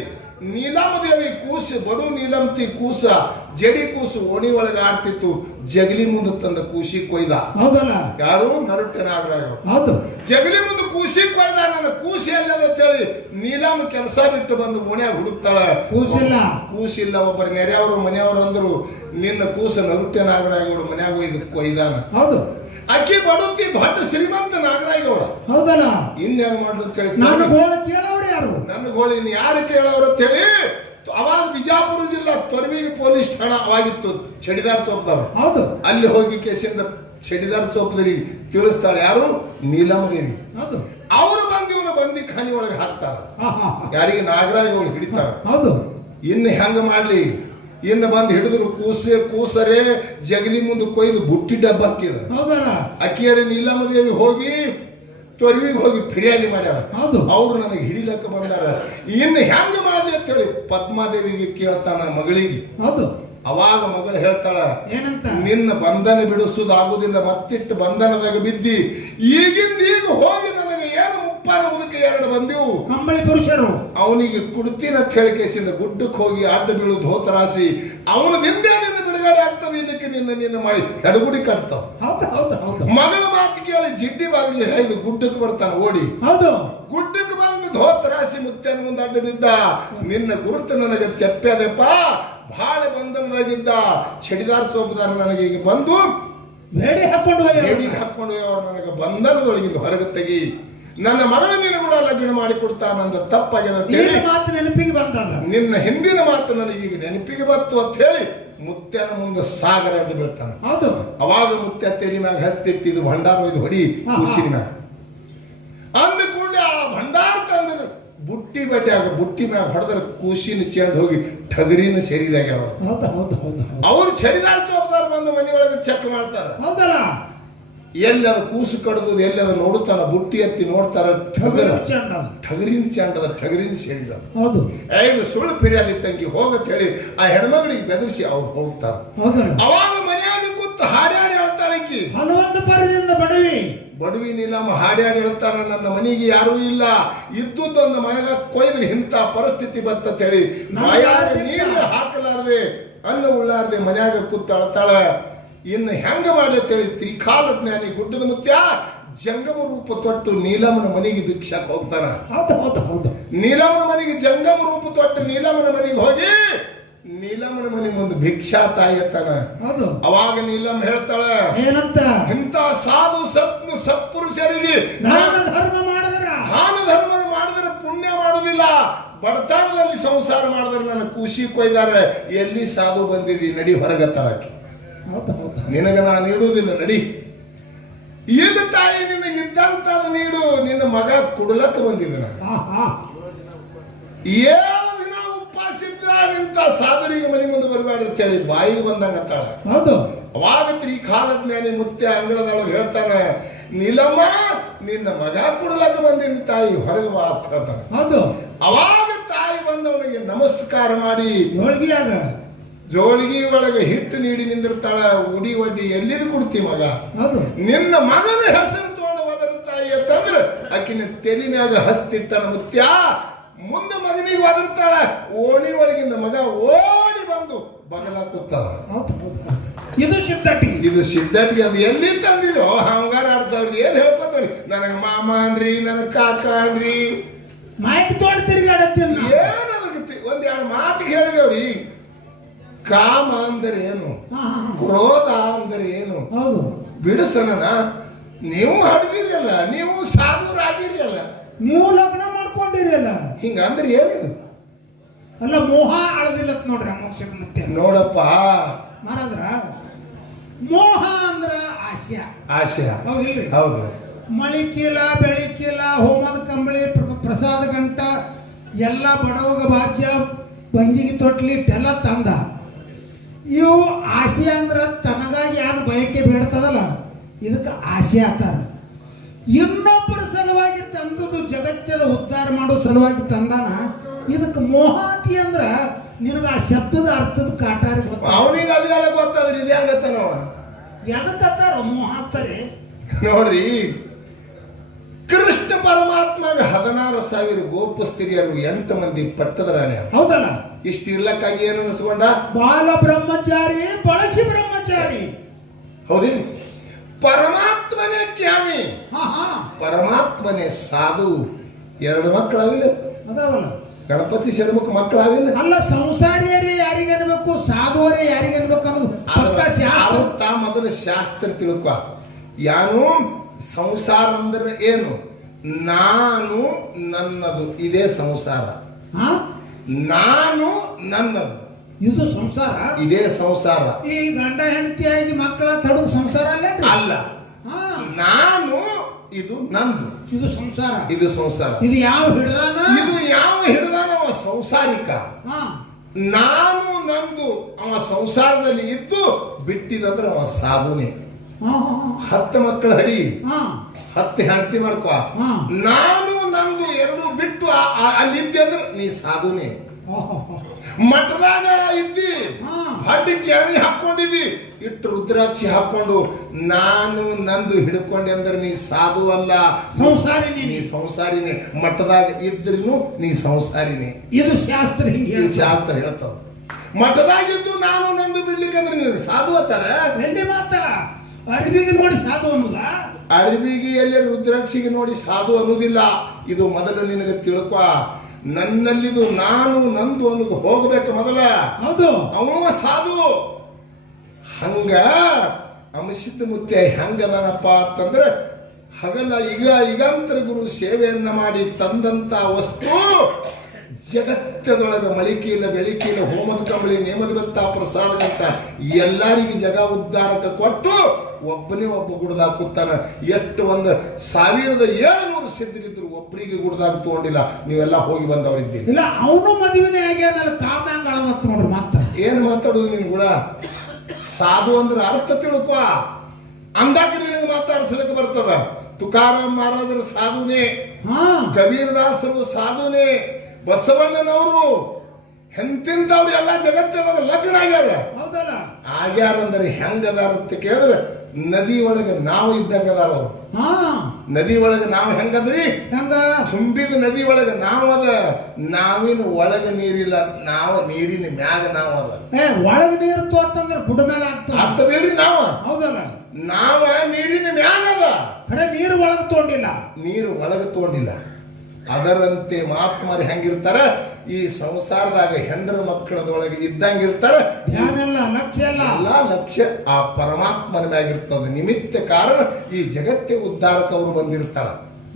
ನೀಲಮದೇವಿ ಕೂಸು, ಬಡು ನೀಲಂತಿ ಕೂಸ, ಜಡಿ ಕೂಸು ಓಣಿ ಒಳಗೆ ಆಡ್ತಿತ್ತು. ಜಗಲಿ ಮುಂದೆ ತಂದ ಕೂಸಿ ಕೊಯ್ದ. ಹೌದಲ್ಲ, ಯಾರು ನರುಟನಾಗ್ರಾಗ. ಹೌದು. ಜಗಲಿ ಮುಂದೆ ಕೂಸಿ ಕೊಯ್ದ. ನನ್ನ ಕೂಸಿ ಅಲ್ಲದ ಅಂತೇಳಿ ನೀಲಮ್ಮ ಕೆಲಸ ಬಿಟ್ಟು ಬಂದು ಓಣ್ಯಾಗ ಹುಡುಕ್ತಾಳ. ಕೂಸಿಲ್ಲ. ಒಬ್ಬರು ನೆರೆಯವರು ಮನೆಯವರು ಅಂದ್ರು ನಿನ್ನ ಕೂಸ ನರುಟನಾಗ್ರಾಗ ಮನ್ಯಾಗ ಒಯ್ದು ಕೊಯ್ದಾನ. ಹೌದು. ಅಕ್ಕಿ ಬಡುತ್ತಿ ದೊಡ್ಡ ಶ್ರೀಮಂತ ನಾಗರಾಯಗೌಡ. ಹೌದಲ್ಲ, ಇನ್ಯಾಗ ಮಾಡ್ಲು ಅಂತ ಹೇಳಿ ನನ್ನ ಗೋಳ ಕೇಳವ್ರು ಯಾರು, ನನ್ನ ಗೋಳ ಇನ್ ಯಾರು ಕೇಳವ್ರು ಅಂತ ಹೇಳಿ ಅವಾಗ ಬಿಜಾಪುರ ಜಿಲ್ಲಾ ತೊರವಿಗೆ ಪೊಲೀಸ್ ಠಾಣಾ ಅವಾಗಿತ್ತು, ಚಡಿದಾರ್ ಚೌಕದವ್ರು. ಹೌದು. ಅಲ್ಲಿ ಹೋಗಿ ಕೇಸಿಂದ ಚಡಿದಾರ್ ಚೌಕದಲ್ಲಿ ತಿಳಿಸ್ತಾಳೆ. ಯಾರು? ನೀಲಮದೇವಿ. ಹೌದು. ಅವರು ಬಂದು ಇವನ ಬಂದಿ ಖಾನಿ ಒಳಗೆ ಹಾಕ್ತಾರ. ಯಾರಿಗೆ? ನಾಗರಾಯಗೌಡ ಹಿಡಿತಾರ. ಹೌದು. ಇನ್ನು ಹೆಂಗ ಮಾಡ್ಲಿ? ಇನ್ನು ಬಂದು ಹಿಡಿದ್ರು ಕೂಸರೇ ಜಗಲಿ ಮುಂದೆ ಕೊಯ್ದು ಬುಟ್ಟಿ ಡಬ್ಬ ಹಾಕಿದ. ಅಕ್ಕಿಯರೇ ನೀಲಮದೇವಿ ಹೋಗಿ ತೊರವಿಗೆ ಹೋಗಿ ಫಿರ್ಯಾದಿ ಮಾಡ್ಯಾರ. ಅವ್ರು ನನಗೆ ಹಿಡಿಲಕ್ಕ ಬಂದಾರ. ಇನ್ನು ಹೆಂಗ ಮಾಡ್ಲಿ ಅಂತ ಹೇಳಿ ಪದ್ಮಾದೇವಿಗೆ ಕೇಳ್ತಾನ ಮಗಳಿಗೆ. ಅವಾಗ ಮಗಳು ಹೇಳ್ತಾಳ, ಏನಂತ? ನಿನ್ನ ಬಂಧನ ಬಿಡಿಸುವುದಾಗುವುದಿಲ್ಲ, ಮತ್ತಿಟ್ಟು ಬಂಧನದಾಗ ಬಿದ್ದಿ ಈಗಿಂದ ಈಗ ಹೋಗಿ ನನಗೆ ಏನು ಮುಪ್ಪಾನ ಮುದುಕೆ ಎರಡು ಬಂದೆವು ಕಂಬಳಿ ಪುರುಷರು, ಅವನಿಗೆ ಕುಡ್ತೀನ ಅಂತ ಹೇಳಿ ಕೇಸಿಂದ ಗುಡ್ಡಕ್ಕೆ ಹೋಗಿ ಅಡ್ಡ ಬೀಳು ಧೋತರಾಸಿ ಅವನ ದಿಂದೆ ನಿನ್ನ ಬಿಡುಗಡೆ ಆಗ್ತದೆ. ಇದಕ್ಕೆ ನಿನ್ನ ಮಾಡಿ ಎಡಗುಡಿ ಕಟ್ತಾವ. ಮಗಳ ಮಾತು ಕೇಳಿ ಜಿಡ್ಡಿ ಬಾಗಿಲು ಹೇಳಿದು ಗುಡ್ಡಕ್ಕೆ ಬರ್ತಾನ ಓಡಿ. ಗುಡ್ಡಕ್ಕೆ ಬಂದು ಧೋತರಾಸಿ ಮುತ್ತನ ಮುಂದೆ ಅಡ್ಡ ಬಿದ್ದ. ನಿನ್ನ ಗುರುತು ನನಗೆ ತೆಪ್ಪದೆಪ್ಪ, ಬಹಳ ಬಂಧನದಾಗಿದ್ದ ಚಡಿದಾರ್ ಚೌಕದಾರ ನನಗೆ ಈಗ ಬಂದು ಬೇಡಿ ಹಾಕೊಂಡು ಅವ್ರು ನನಗೆ ಬಂಧನದೊಳಗಿಂದ ಹೊರಗೆ ತೆಗಿ, ನನ್ನ ಮಗಳ ನೀನು ಕೂಡ ಲಗ್ನ ಮಾಡಿ ಕೊಡ್ತಾನಂದ ತಪ್ಪಾಗ್ಯದ ಮಾತು ನೆನಪಿಗೆ ಬಂದ. ನಿನ್ನ ಹಿಂದಿನ ಮಾತು ನನಗೀಗ ನೆನಪಿಗೆ ಬಂತು ಅಂತ ಹೇಳಿ ಮುತ್ಯನ ಮುಂದೆ ಸಾಗರ ಅಡ್ಡ ಬೀಳ್ತಾನ. ಅವಾಗ ಮುತ್ಯ ತೆರಿ ಮ್ಯಾಗ ಹಸ್ತಿಟ್ಟಿದ್ದು ಭಂಡಾರ ಇದು ಹೊಡಿ ಖುಷಿನ ಮ್ಯಾಗ ಅಂದ ಕೂಡ ಆ ಭಂಡಾರ ತಂದ ಬುಟ್ಟಿ ಮ್ಯಾಗ ಹೊಡೆದ್ರೆ ಕೂಸಿನ ಚೆಂಡ್ ಹೋಗಿ ಠಗರಿನ ಸೇರಿದಾಗ ಅವ್ರು ಚಡಿದಾರ ಚೌಕದಾರ ಬಂದು ಮನೆಯೊಳಗೆ ಚೆಕ್ ಮಾಡ್ತಾರ. ಎಲ್ಲದ ಕೂಸು ಕಡ್ದು ಎಲ್ಲದ ನೋಡುತ್ತಾನ, ಬುಟ್ಟಿ ಎತ್ತಿ ನೋಡ್ತಾರ, ಠಗರಿನ ಚೆಂಡದ ಠಗರಿನ ಸೇರಿದ. ಐದು ಸುಳ್ಳು ಫಿರ್ಯಾದಿ ತಂಗಿ ಹೋಗತ್ ಹೇಳಿ ಆ ಹೆಣ್ಮಗಳಿಗೆ ಬೆದರಿಸಿ ಅವ್ರು ಹೋಗ್ತಾರ. ಅವಾಗ ಮನೆಯಾಗ ಕೂತು ಹಾಡ್ಯಾಡಿ ಹೇಳ್ತಾಳಕಿ, ಬಡವಿ ನೀಲಮ್ಮ ಹಾಡ್ಯಾಡಿ ಹೇಳ್ತಾರ, ನನ್ನ ಮನೆಗೆ ಯಾರೂ ಇಲ್ಲ, ಇದ್ದುದೊಂದು ಮನೆಗ ಕೊಯ್ದ್ರೆ ಇಂಥ ಪರಿಸ್ಥಿತಿ ಬಂತ ಹೇಳಿ ನೀರು ಹಾಕಲಾರದೆ ಅನ್ನ ಉಳ್ಳಾರದೆ ಮನ್ಯಾಗ ಕೂತ ಅಳ್ತಾಳ. ಇನ್ನು ಹೆಂಗ ಮಾಡಿ ಅಂತೇಳಿ ತ್ರಿಕಾಲ ಜ್ಞಾನಿ ಗುಡ್ಡದ ಮುತ್ಯ ಜಂಗಮ ರೂಪ ತೊಟ್ಟು ನೀಲಮ್ಮನ ಮನೆಗೆ ಭಿಕ್ಷಾಕ್ ಹೋಗ್ತಾನ. ನೀಲಮ್ಮನ ಮನೆಗೆ ಜಂಗಮ ರೂಪ ತೊಟ್ಟು ನೀಲಮ್ಮನ ಮನೆಗೆ ಹೋಗಿ ನೀಲಮ್ಮನ ಮನೆ ಮುಂದೆ ಭಿಕ್ಷಾ ತಾಯಿ ಅಂತಾನ. ಅವಾಗ ನೀಲಮ್ಮ ಹೇಳ್ತಾಳ, ಏನಂತ? ಇಂಥ ಸಾಧು ಸತ್ಪುರುಷರಿಗೆ ದಾನ ಧರ್ಮ ಮಾಡಿದ್ರೆ ಪುಣ್ಯ ಮಾಡುದಿಲ್ಲ, ಬಡತನದಲ್ಲಿ ಸಂಸಾರ ಮಾಡಿದ್ರೆ ನನ್ನ ಖುಷಿ ಕೊಯ್ದಾರೆ, ಎಲ್ಲಿ ಸಾಧು ಬಂದಿದ್ದಿ ನಡಿ ಹೊರಗತ್ತಾಳಕ್ಕೆ, ನಿನಗ ನಾನು ನೀಡುವುದಿಲ್ಲ ನಡಿ. ಏನು ತಾಯಿ ನಿನಗೆ ಇದ್ದಂತ ನೀಡು, ನಿನ್ನ ಮಗ ಕುಡಲಕ್ಕೆ ಬಂದಿದ್ದ, 7 ದಿನ ಉಪವಾಸಿದ್ದ, ನಿಂತ ಸಾಧುರಿಗೆ ಮನೆ ಮುಂದೆ ಬರಬೇಡ ಅಂತ ಹೇಳಿ ಬಾಯಿಗೆ ಬಂದಂಗ ಅಂತಾಳ. ಅವಾಗ ತ್ರಿಕಾಲ ಜ್ಞಾನಿ ಮುತ್ಯ ಅಂಗಳದೊಳಗೆ ಹೇಳ್ತಾನ, ನೀಲಮ್ಮ ನಿನ್ನ ಮಗ ಕುಡಲಕ್ಕೆ ಬಂದಿನ ತಾಯಿ ಹೊರಗೆ ಬಾ ಅಂತ ಹೇಳ್ತಾನ. ಅವಾಗ ತಾಯಿ ಬಂದವನಿಗೆ ನಮಸ್ಕಾರ ಮಾಡಿ ಜೋಳಿಗೆ ಒಳಗೆ ಹಿಟ್ಟು ನೀಡಿ ನಿಂದಿರ್ತಾಳ. ಉಡಿ ಒಡ್ಡಿ ಎಲ್ಲಿದು ಕೊಡ್ತಿ ಮಗ, ನಿನ್ನ ಮಗನ ಹೆಸರು ತಗೊಂಡು ಹೋದರ ತಾಯಿ ಅಂತಂದ್ರೆ ಆಕಿನ ತೆಲಿ ಮ್ಯಾಗ ಹಸ್ತಿಟ್ಟನ ಮುತ್ಯ. ಮುಂದೆ ಮಗನಿಗೆ ಒದರ್ತಾಳ. ಓಣಿ ಒಳಗಿಂದ ಮಗ ಓಡಿ ಬಂದು ಬಗಲ ಕೂತಾಳ. ಇದು ಸಿದ್ಧಟ್ಟಿಗೆ ಅದು ಎಲ್ಲಿ ತಂದಿದೋ ಹಂಗಾರ 2000 ಏನ್ ಹೇಳ್ಕೊತ ನನಗೆ ಮಾಮ ಅನ್ರಿ, ನನಗೆ ಕಾಕ ಅನ್ರಿ, ಮಾಹಿತಿ ತೋಟ ತಿರುಗಾಡತ್ತೆ. ಒಂದೆರಡು ಮಾತು ಹೇಳಿದೇವ್ರಿ. ಕಾಮ ಅಂದ್ರೆ ಏನು, ಕ್ರೋಧ ಅಂದ್ರೆ ಏನು, ಹೌದು ಬಿಡಿಸನ ನೀವು ಹಡ್ದಿರಲ್ಲ, ನೀವು ಸಾಧುರಾಗಿರಲ್ಲ, ನೀವು ಲಗ್ನ ಮಾಡ್ಕೊಂಡಿರಲ್ಲ, ಹಿಂಗಂದ್ರೆ ಏನಿದು? ಅಲ್ಲ ಮೋಹ ಅಳದಿಲ್ಲ ನೋಡ್ರಿ ಮೋಕ್ಷದ ಮತ್ತೆ ನೋಡಪ್ಪ ಮಹಾರಾಜ್ರ, ಮೋಹ ಅಂದ್ರ ಆಶಯ. ಆಶಯ ಹೌದಿಲ್ರಿ? ಹೌದು. ಮಳಿಕಿಲ್ಲ ಬೆಳಿಕಿಲ್ಲ, ಹೋಮದ ಕಂಬಳಿ ಪ್ರಸಾದ ಗಂಟ ಎಲ್ಲ ಬಡವಗ ಬಾಜ್ಯ ಬಂಜಿಗೆ ತೊಟ್ಲಿ ಇಟ್ಟೆಲ್ಲ ತಂದ. ಇವು ಆಸೆ ಅಂದ್ರ ತನಗಾಗಿ ಯಾರು ಬಯಕೆ ಬೇಡ್ತದಲ್ಲ, ಇದಕ್ಕೆ ಆಸೆ ಆತಾರ. ಇನ್ನೊಬ್ಬರ ಸಲುವಾಗಿ ತಂದದ್ದು ಜಗತ್ತದ ಉದ್ಧಾರ ಮಾಡೋ ಸಲುವಾಗಿ ತಂದಾನ. ಇದಕ್ಕೆ ಮೋಹಾತಿ ಅಂದ್ರ ನಿನಗ ಆ ಶಬ್ದದ ಅರ್ಥದ ಕಾಟಾರಿ ಅವನಿಗೆ ಅದೆಲ್ಲ ಗೊತ್ತಾದ್ರಿ, ಇದು ಹೆಂಗತ್ತನವ ಎದಕ್ಕತ್ತಾರ ಮೋಹ ಅಂತಾರೆ ನೋಡ್ರಿ. ಕೃಷ್ಣ ಪರಮಾತ್ಮಗೆ 16,000 ಗೋಪಸ್ತ್ರೀಯರು 8 ಮಂದಿ ಪಟ್ಟದ ರಾಣಿ. ಹೌದಲ್ಲ? ಇಷ್ಟು ಇರ್ಲಕ್ಕಾಗಿ ಏನು ಅನಿಸ್ಕೊಂಡ? ಬಾಲ ಬ್ರಹ್ಮಚಾರಿ ಬಳಸಿ ಬ್ರಹ್ಮಚಾರಿ. ಹೌದಿಲ್ಲ? ಪರಮಾತ್ಮನೇ ಕ್ಯಾಮಿ, ಹಾ ಪರಮಾತ್ಮನೇ ಸಾಧು. 2 ಮಕ್ಕಳಾವಿಲ್ಲ ಅದಾವಲ್ಲ? ಗಣಪತಿ ಷಣ್ಮುಖ ಮಕ್ಕಳಾವಿಲ್ಲ? ಅಲ್ಲ, ಸಂಸಾರಿಯರೇ ಯಾರಿಗೆ ಅನ್ಬೇಕು, ಸಾಧುವರೇ ಯಾರಿಗೆ ಅನ್ಬೇಕು ಅನ್ನೋದು ಪಕ್ಕ ಶಾಸ್ತ್ರ. ತಾ ಮೊದಲು ಶಾಸ್ತ್ರ ತಿಳ್ಕೊ. ಯಾನು ಸಂಸಾರ ಅಂದ್ರೆ ಏನು? ನಾನು ನನ್ನದು, ಇದೇ ಸಂಸಾರ. ನಾನು ನನ್ನದು, ಇದು ಸಂಸಾರ. ಇದೇ ಸಂಸಾರ. ಈ ಗಂಡ ಹೆಂಡತಿಯಾಗಿ ಮಕ್ಕಳ ತಡದು ಸಂಸಾರ ಅಲ್ಲ. ನಾನು, ಇದು ನಂದು, ಇದು ಸಂಸಾರ. ಇದು ಸಂಸಾರ. ಇದು ಯಾವ ಹಿಡ್ದಾನ? ಇದು ಯಾವ ಹಿಡ್ದಾನ? ಅವ ಸಂಸಾರಿಕ. ನಾನು ನಂದು ಅವ ಸಂಸಾರದಲ್ಲಿ ಇದ್ದು ಬಿಟ್ಟಿದಂದ್ರೆ ಅವ ಸಾಧುನೆ. 10 ಮಕ್ಕಳ ಹಡಿ, 10 ಹೆಂಡತಿ ಮಾಡ್ಕೊ. ನಾನು ನಂದು 2 ಬಿಟ್ಟು ಅಲ್ಲಿದ್ದೆ ಅಂದ್ರೆ ನೀ ಸಾಧುನೆ. ಮಠದಾಗ ಇದ್ದಿ, ಹಡ್ಡಿ ಕ್ಯಾಮಿ ಹಾಕೊಂಡಿದ್ದಿ, ಇಟ್ಟು ರುದ್ರಾಕ್ಷಿ ಹಾಕೊಂಡು ನಾನು ನಂದು ಹಿಡ್ಕೊಂಡೆ ಅಂದ್ರೆ ನೀ ಸಾಧು ಅಲ್ಲ, ಸಂಸಾರಿನಿ. ನೀ ಸಂಸಾರಿನೇ. ಮಠದಾಗ ಇದ್ರೂ ನೀ ಸಂಸಾರಿನೇ. ಇದು ಶಾಸ್ತ್ರ ಹಿಂಗೆ ಶಾಸ್ತ್ರ ಹೇಳ್ತಾವ. ಮಠದಾಗಿದ್ದು ನಾನು ನಂದು ಬಿಡ್ಲಿಕ್ಕೆ ಅಂದ್ರೆ ನೀನು ಸಾಧು ಅಂತಾರ. ಎಲ್ಲಿ ಮಾತ ಅರಿವಿಗೆ ನೋಡಿ ಸಾಧು ಅನ್ನೋದ? ಅರಿವಿಗೆ ಎಲ್ಲಿ ರುದ್ರಾಕ್ಷಿಗೆ ನೋಡಿ ಸಾಧು ಅನ್ನೋದಿಲ್ಲ. ಇದು ಮೊದಲು ನಿನಗೆ ತಿಳ್ಕೊ. ನನ್ನಲ್ಲಿದು ನಾನು ನಂದು ಅನ್ನೋದು ಹೋಗ್ಬೇಕು ಮೊದಲ. ಹೌದು, ಅವ ಸಾಧು. ಹಂಗ ಅಂಶಿತ ಮುತ್ಯ ಹೆಂಗದನಪ್ಪ ಅಂತಂದ್ರೆ, ಹಗಲ ಈಗಂತರ ಗುರು ಸೇವೆಯನ್ನ ಮಾಡಿ ತಂದಂತ ವಸ್ತು ಜಗತ್ತದೊಳಗೆ ಮಳಿಕೆ ಇಲ್ಲ, ಬೆಳಿಕೆ ಇಲ್ಲ, ಹೋಮದ ಕಂಬಳಿ, ನೇಮದ ಗೊತ್ತ, ಪ್ರಸಾದ ಗಂಟ ಎಲ್ಲರಿಗೆ ಜಗ ಉದ್ಧಾರಕ ಕೊಟ್ಟು ಒಬ್ಬನೇ ಒಬ್ಬ ಗುಡ್ದಾಗ ಕೂತಾನ. ಎಷ್ಟು 1,700 ಸಿದ್ಧರಿದ್ರು, ಒಬ್ಬರಿಗೆ ಗುಡ್ದಾಗ ತಗೊಂಡಿಲ್ಲ. ನೀವೆಲ್ಲ ಹೋಗಿ ಬಂದವರಿದ್ದೀರಿ. ಇಲ್ಲ, ಅವನು ಮದುವೆನೇ ಆಗ್ಯಾನಲ್ಲ, ಕಾಮ್ಯಾಂಗ ಅಳವತ್ತು ನೋಡ್ರಿ. ಮತ್ತ ಏನು ಮಾತಾಡೋದು ನೀನು ಕೂಡ? ಸಾಧು ಅಂದ್ರೆ ಅರ್ಥ ತಿಳ್ಕೊ. ಅಂದಾಕ ನಿನಗೆ ಮಾತಾಡ್ಸಲಿಕ್ಕೆ ಬರ್ತದ. ತುಕಾರಾಮ್ ಮಹಾರಾಜರು ಸಾಧುನೇ, ಕಬೀರದಾಸರು ಸಾಧುನೇ, ಬಸವಣ್ಣನವರು ಎಂತಿಂತವ್ರು ಎಲ್ಲ ಜಗತ್ತದ ಲಗ್ನ ಆಗ್ಯಾರ. ಹೌದಲ್ಲ? ಆಗ್ಯಾರಂದ್ರೆ ಹೆಂಗದಾರ ಅಂತ ಕೇಳಿದ್ರೆ, ನದಿ ಒಳಗೆ ನಾವು ಇದ್ದಂಗದಾರ ಅವ್ರು. ನದಿ ಒಳಗೆ ನಾವು ಹೆಂಗದ್ರಿ? ಹೆಂಗ? ತುಂಬಿದ ನದಿ ಒಳಗೆ ನಾವು ಅದ. ನಾವಿನ ಒಳಗೆ ನೀರಿಲ್ಲ, ನಾವು ನೀರಿನ ಮ್ಯಾಗ ನಾವು ಅದ. ಒಳಗೆ ನೀರು ತೋತಂದ್ರೆ ಬುಡ ಮೇಲೆ ಆಗ್ತದೇನ್ರಿ? ನಾವ ಹೌದಲ್ಲ? ನಾವ ನೀರಿನ ಮ್ಯಾಗ ಅದ, ಖರೆ ನೀರು ಒಳಗೆ ತಗೊಂಡಿಲ್ಲ, ನೀರು ಒಳಗೆ ತಗೊಂಡಿಲ್ಲ. ಅದರಂತೆ ಮಹಾತ್ಮರು ಹೆಂಗಿರ್ತಾರ, ಈ ಸಂಸಾರದಾಗ ಹೆಂಡರ ಮಕ್ಕಳದೊಳಗೆ ಇದ್ದಂಗಿರ್ತಾರ. ಧ್ಯಾನ ಎಲ್ಲ, ಲಕ್ಷ್ಯ ಎಲ್ಲ ಲಕ್ಷ್ಯ ಆ ಪರಮಾತ್ಮನ ಮ್ಯಾಗಿರ್ತದೆ. ನಿಮಿತ್ತ ಕಾರಣ ಈ ಜಗತ್ತೇ ಉದ್ಧಾರಕ ಅವರು ಬಂದಿರ್ತಾರ.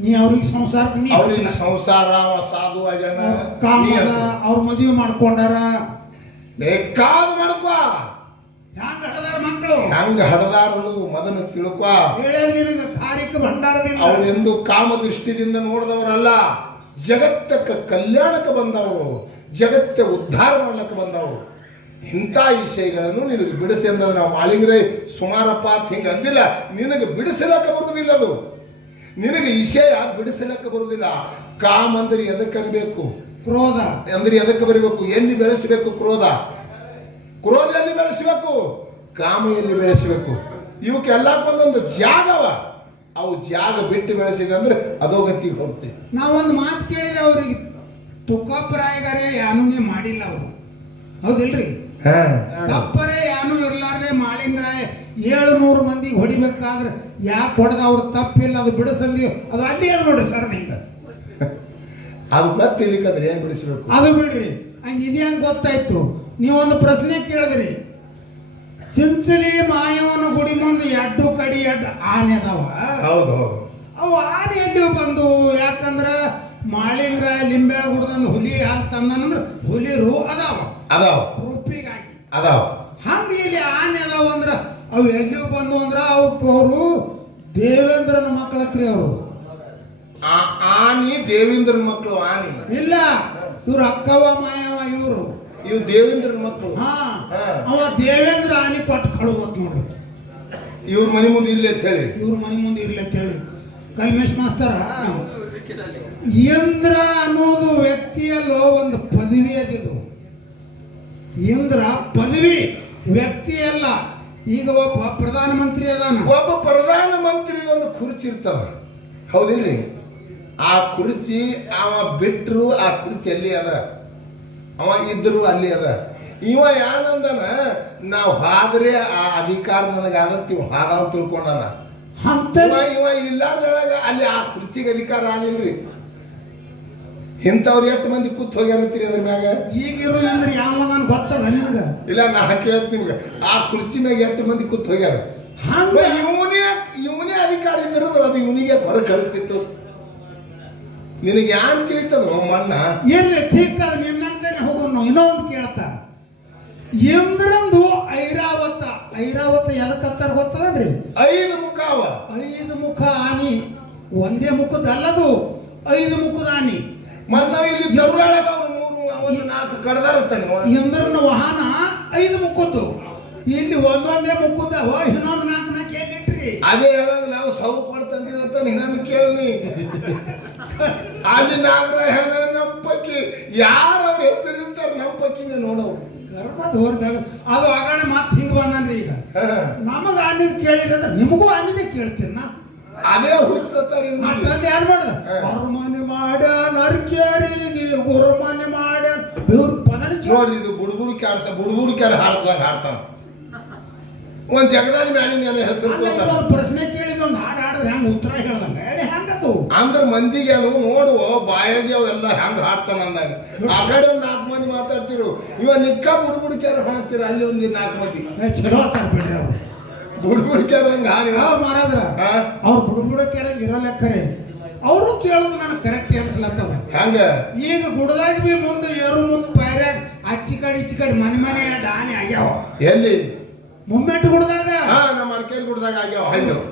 ನೀ ಅವ್ರಿಗೆ ಸಂಸಾರಕ್ಕೆ ಅವ್ರಿಗೆ ಸಂಸಾರ ಸಾಧು ಆಗ್ಯಾನ, ಅವ್ರ ಮದುವೆ ಮಾಡ್ಕೊಂಡಾರ, ಬೇಕಾದ ಮಾಡ್ಕೊ. ಹೆಂಗ ಹಡದಾರ ಮಕ್ಕಳು, ಹೆಂಗ ಹಡದಾರ ಅನ್ನೋದು ಮೊದಲು ತಿಳ್ಕೊ. ನಿನಗೆ ಕಾರಿಕ ಭಂಡಾರದಿಂದ ಅವ್ರೆಂದು ಕಾಮ ದೃಷ್ಟಿದಿಂದ ನೋಡಿದವರಲ್ಲ. ಜಗತ್ತಕ್ಕೆ ಕಲ್ಯಾಣಕ್ಕೆ ಬಂದವರು, ಜಗತ್ತೆ ಉದ್ಧಾರ ಮಾಡ್ಲಿಕ್ಕೆ ಬಂದವರು. ಇಂಥ ವಿಷಯಗಳನ್ನು ನಿನಗೆ ಬಿಡಿಸಿ ಅಂದ್ರೆ ನಾವು ಮಾಳಿಗ್ರೆ ಸುಮಾರಪ್ಪ ಅಂತ ಹಿಂಗೆ ಅಂದಿಲ್ಲ. ನಿನಗೆ ಬಿಡಿಸಲಕ್ಕೆ ಬರುವುದಿಲ್ಲ. ಅದು ನಿನಗೆ ವಿಷಯ ಬಿಡಿಸಲಕ್ಕೆ ಬರುವುದಿಲ್ಲ. ಕಾಮ ಅಂದ್ರೆ ಎದಕ್ಕೆ ಅನ್ಬೇಕು? ಕ್ರೋಧ ಅಂದ್ರೆ ಎದಕ್ಕೆ ಬರಬೇಕು? ಎಲ್ಲಿ ಬೆಳೆಸಬೇಕು? ಕ್ರೋಧ ಎಲ್ಲಿ ಬೆಳೆಸಬೇಕು? ಕಾಮ ಎಲ್ಲಿ ಬೆಳೆಸಬೇಕು? ಇವಕ್ಕೆಲ್ಲ ಒಂದೊಂದು ಜಾಗವ. ಅವು ಜಾಗ ಬಿಟ್ಟು ಬೆಳೆಸಿದೆ ಅಂದ್ರೆ ಅಧೋಗತಿಗೆ ಹೋಗ್ತೀವಿ. ನಾವೊಂದು ಮಾತು ಕೇಳಿದೆ ಅವ್ರಿಗೆ, ತುಕಾಪರಾಯಗಾರೆ ಯಾನೂನೇ ಮಾಡಿಲ್ಲ ಅವರು. ಹೌದಿಲ್ರಿ? ತಪ್ಪರೇ ಯಾನು ಇರ್ಲಾರ್ದೆ ಮಾಳಿಂಗರಾಯ 700 ಮಂದಿಗೆ ಹೊಡಿಬೇಕಾದ್ರೆ ಯಾಕೆ ಹೊಡೆದ? ಅವ್ರು ತಪ್ಪಿಲ್ಲ, ಅದು ಬಿಡಿಸಂದಿ, ಅದು ಅಲ್ಲಿ ನೋಡ್ರಿ ಸರ್. ನಿಂಗ ಅದು ಮತ್ತೆ ಇಲ್ಲಿಕಂದ್ರೆ ಏನ್ ಬಿಡಿಸ್ಬೇಕು? ಅದು ಬಿಡ್ರಿ, ಹಂಗೆ ಇದ್ಯಾಂಗ ಗೊತ್ತಾಯ್ತು? ನೀವೊಂದು ಪ್ರಶ್ನೆ ಕೇಳಿದ್ರಿ. ಚಿಂಚಲಿ ಮಾಯವನ ಗುಡಿ ಮುಂದೆ ಎಡ್ಡು ಕಡಿ ಎಡ್ಡು ಆನೆ ಅದಾವ. ಹೌದು ಅವು ಆನೆ ಎಲ್ಲಿ ಬಂದು? ಯಾಕಂದ್ರ ಮಾಳಿಂಗ್ರ ಲಿಂಬೆ ಗುಡ್ದಂದು ಹುಲಿ ಹಾಲು ತಂದಂದ್ರ ಹುಲಿರು ಅದಾವ ರೂಪಿಗಾಗಿ ಅದಾವ. ಹಂಗ ಇಲ್ಲಿ ಆನೆ ಅದಾವ ಅಂದ್ರ ಅವು ಎಲ್ಲಿ ಬಂದು ಅಂದ್ರ ಅವಕ್ಕೆ ಅವರು ದೇವೇಂದ್ರನ ಮಕ್ಕಳತ್ರಿ. ಅವರು ಆನಿ ದೇವೇಂದ್ರನ ಮಕ್ಕಳು. ಆನಿ ಇಲ್ಲ, ಇವ್ರು ಅಕ್ಕವ ಮಾಯವ ಇವ್ರು ದೇವೇಂದ್ರನ ಮಕ್ಕಳು. ಅವ ದೇವೇಂದ್ರ ಆನೆ ಕೊಟ್ಟು ಕಳುವತ್ ನೋಡ್ರಿ. ಇವ್ರ ಮನೆ ಮುಂದೆ ಇರ್ಲಿ ಅಂತ ಹೇಳಿ, ಇವ್ರ ಮನೆ ಮುಂದೆ ಇರ್ಲಿ ಅಂತ ಹೇಳಿ ಕಲ್ಮೇಶ್ ಮಾಸ್ತರ, ಇಂದ್ರ ಅನ್ನೋದು ವ್ಯಕ್ತಿಯಲ್ಲೋ ಒಂದು ಪದವಿ ಅದಿದು. ಇಂದ್ರ ಪದವಿ, ವ್ಯಕ್ತಿ ಅಲ್ಲ. ಈಗ ಒಬ್ಬ ಪ್ರಧಾನಮಂತ್ರಿ ಅದಾನ, ಒಬ್ಬ ಪ್ರಧಾನಮಂತ್ರಿ ಒಂದು ಕುರ್ಚಿ ಇರ್ತಾವ, ಹೌದಿಲ್ರಿ? ಆ ಕುರ್ಚಿ ಅವ ಬಿಟ್ರು ಆ ಕುರ್ಚಿ ಅಲ್ಲಿ ಅದ, ಅವ ಇದ್ರು ಅಲ್ಲಿ ಅದ. ಇವ ಏನಂದನ, ನಾವು ಹಾದ್ರೆ ಆ ಅಧಿಕಾರ ನನಗಾಗತ್ತೆ, ಇವ ಹಾರ ತಿಳ್ಕೊಂಡನ. ಇವ ಇಲ್ಲಾರ್ದೊಳಗ ಅಲ್ಲಿ ಆ ಕುರ್ಚಿಗೆ ಅಧಿಕಾರ ಆಗಿಲ್ರಿ. ಇಂಥವ್ರು ಎಷ್ಟು ಮಂದಿ ಕೂತ್ ಹೋಗ್ಯಾರಂತೀರಿ ಅದ್ರ ಮ್ಯಾಗ? ಈಗಿರೋ ಅಂದ್ರೆ ಯಾವ ನನ್ ಗೊತ್ತಲ್ಲ ನಿನಗ? ಇಲ್ಲ, ನಾ ಕೇಳ್ತೀನಿ ನಿಮ್ಗೆ, ಆ ಕುರ್ಚಿ ಮ್ಯಾಗ ಎಷ್ಟು ಮಂದಿ ಕೂತ್ ಹೋಗ್ಯಾರ? ಇವನೇ ಅಧಿಕಾರ ಇದ್ದಿರೋದು ಅದು ಇವನಿಗೆ ಹೊರ ಕಳಿಸ್ತಿತ್ತು. ನಿನಗೆ ಯಾನ್ ತಿಳಿತದ ಮಣ್ಣ? ಎಲ್ಲಿ ಠೀಕದ ನಿನ್ನಂತಾನೆ ಹೋಗೋನು. ಇನ್ನೂ ಒಂದು ಕೇಳ್ತಾ, ಇಂದ್ರಂದು ಐರಾವತ. ಐರಾವತ ಎದಕ್ಕಂತಾರ ಗೊತ್ತದನ್ರಿ? 5 ಮುಖ ಅವ. 5 ಮುಖ ಆನಿ, ಒಂದೇ ಮುಖದ ಅಲ್ಲದು, 5 ಮುಖದ ಆನಿ. ಮತ್ ನಾವ್ ಇಲ್ಲಿ ದೊಡ್ಡಾಳಗ 3-4 ಕಡ್ದಾರತ್ತಾನೆ. ಇಂದ್ರನ ವಾಹನ 5 ಮುಖದ್ದು, ಇಲ್ಲಿ ಒಂದೊಂದೇ ಮುಖದ ಇನ್ನೊಂದು 4 ಎಲ್ಲಿಟ್ರಿ? ಅದೇ ಹೇಳಂಗ ನಾವು ಸೌ ತಂದಿದಂತ ನಿನ್ನ ಕೇಳಿ. ಅಲ್ಲಿ ನಾಗರಾಯ ನಮ್ಮ ಪಕ್ಕಿ ಯಾರು ಅವ್ರ ಹೆಸರು ಇರ್ತಾರ ನಮ್ಮ ಪಕ್ಕಿನ ನೋಡವು ಗರ್ಭದ ಹೊರದಾಗ ಅದು ಆಗಾಣ ಮಾತು ಹಿಂಗ ಬಂದ್ರಿ. ಈಗ ನಮಗ ಆನಿದ್ ಕೇಳಿದ್ರೆ ನಿಮಗೂ ಆನಿದೆ ಕೇಳ್ತೀನಿ ನಾ. ಅದೇ ಹುಚ್ಚತ್ತಾರ ಯಾರು ಮಾಡ್ದ? ಗುರುಮನೆ ಮಾಡ ನರ್ಕ್ಯಾರಿಗೆ ಗುರುಮನೆ ಮಾಡ ಪದರಿ ನೋಡ್ರಿ, ಇದು ಬುಡ್ಬುಡ್ ಕ್ಯಾರ ಹಾರಿಸ್ದಾಗ ಹಾಡ್ತಾನ. ಒಂದ್ ಜಗದಾನಿ ಮ್ಯಾಲಿನ ಹೆಸರು ಪ್ರಶ್ನೆ ಕೇಳಿದ ಒಂದು ಹಾಡು ಹಾಡಿದ್ರೆ ಹೆಂಗ ಉತ್ತರ ಹೇಳ್ದಂಗ ಹೆಂಗದು ಅಂದ್ರ ಮಂದಿಗೆ ನೋಡುವ ಬಾಯಾಗಿ ಅವೆಲ್ಲ ಹೆಂಗ್ ಹಾಡ್ತಾನ ಅಂದಾಗ. ಆ ಕಡೆ 4 ಮಂದಿ ಮಾತಾಡ್ತಿರು, ಇವ ನಿಕ್ಕ ಬುಡ್ಬುಡ್ಕ್ಯಾರ ಹಾಡ್ತಿರ, ಅಲ್ಲಿ 4 ಮಂದಿ ಚಲೋ ಆತಾರ ಬಿಡ್ರಿ. ಅವ್ರು ಬುಡ್ಬುಡ್ಕ್ಯಾರ ಹಂಗ ಮಹಾರಾಜ್ರ ಅವ್ರು ಬುಡ್ಬುಡಕ್ಯಾರ ಇರೋ ಲೆಕ್ಕರೆ ಅವರು ಕೇಳೋದು ನನಗೆ ಕರೆಕ್ಟ್ ಅನ್ಸ್ಲತ್ತದ. ಹೆಂಗ ಈಗ ಗುಡದಾಗ ಬಿ ಮುಂದೆ ಏರು ಮುಂದೆ ಪೈರ್ಯಾಗ ಅಚ್ಚಿ ಕಡೆ ಇಚ್ಚಿ ಕಡೆ ಮನೆ ಡಾನಿ ಆಗ್ಯಾವ. ಎಲ್ಲಿ? ಮುಮ್ಮೆಟ್ಟು ಗುಡ್ದಾಗ, ನಮ್ಮ ಅರ್ಕೇರಿ ಗುಡ್ದಾಗ ಆಗ್ಯಾವ.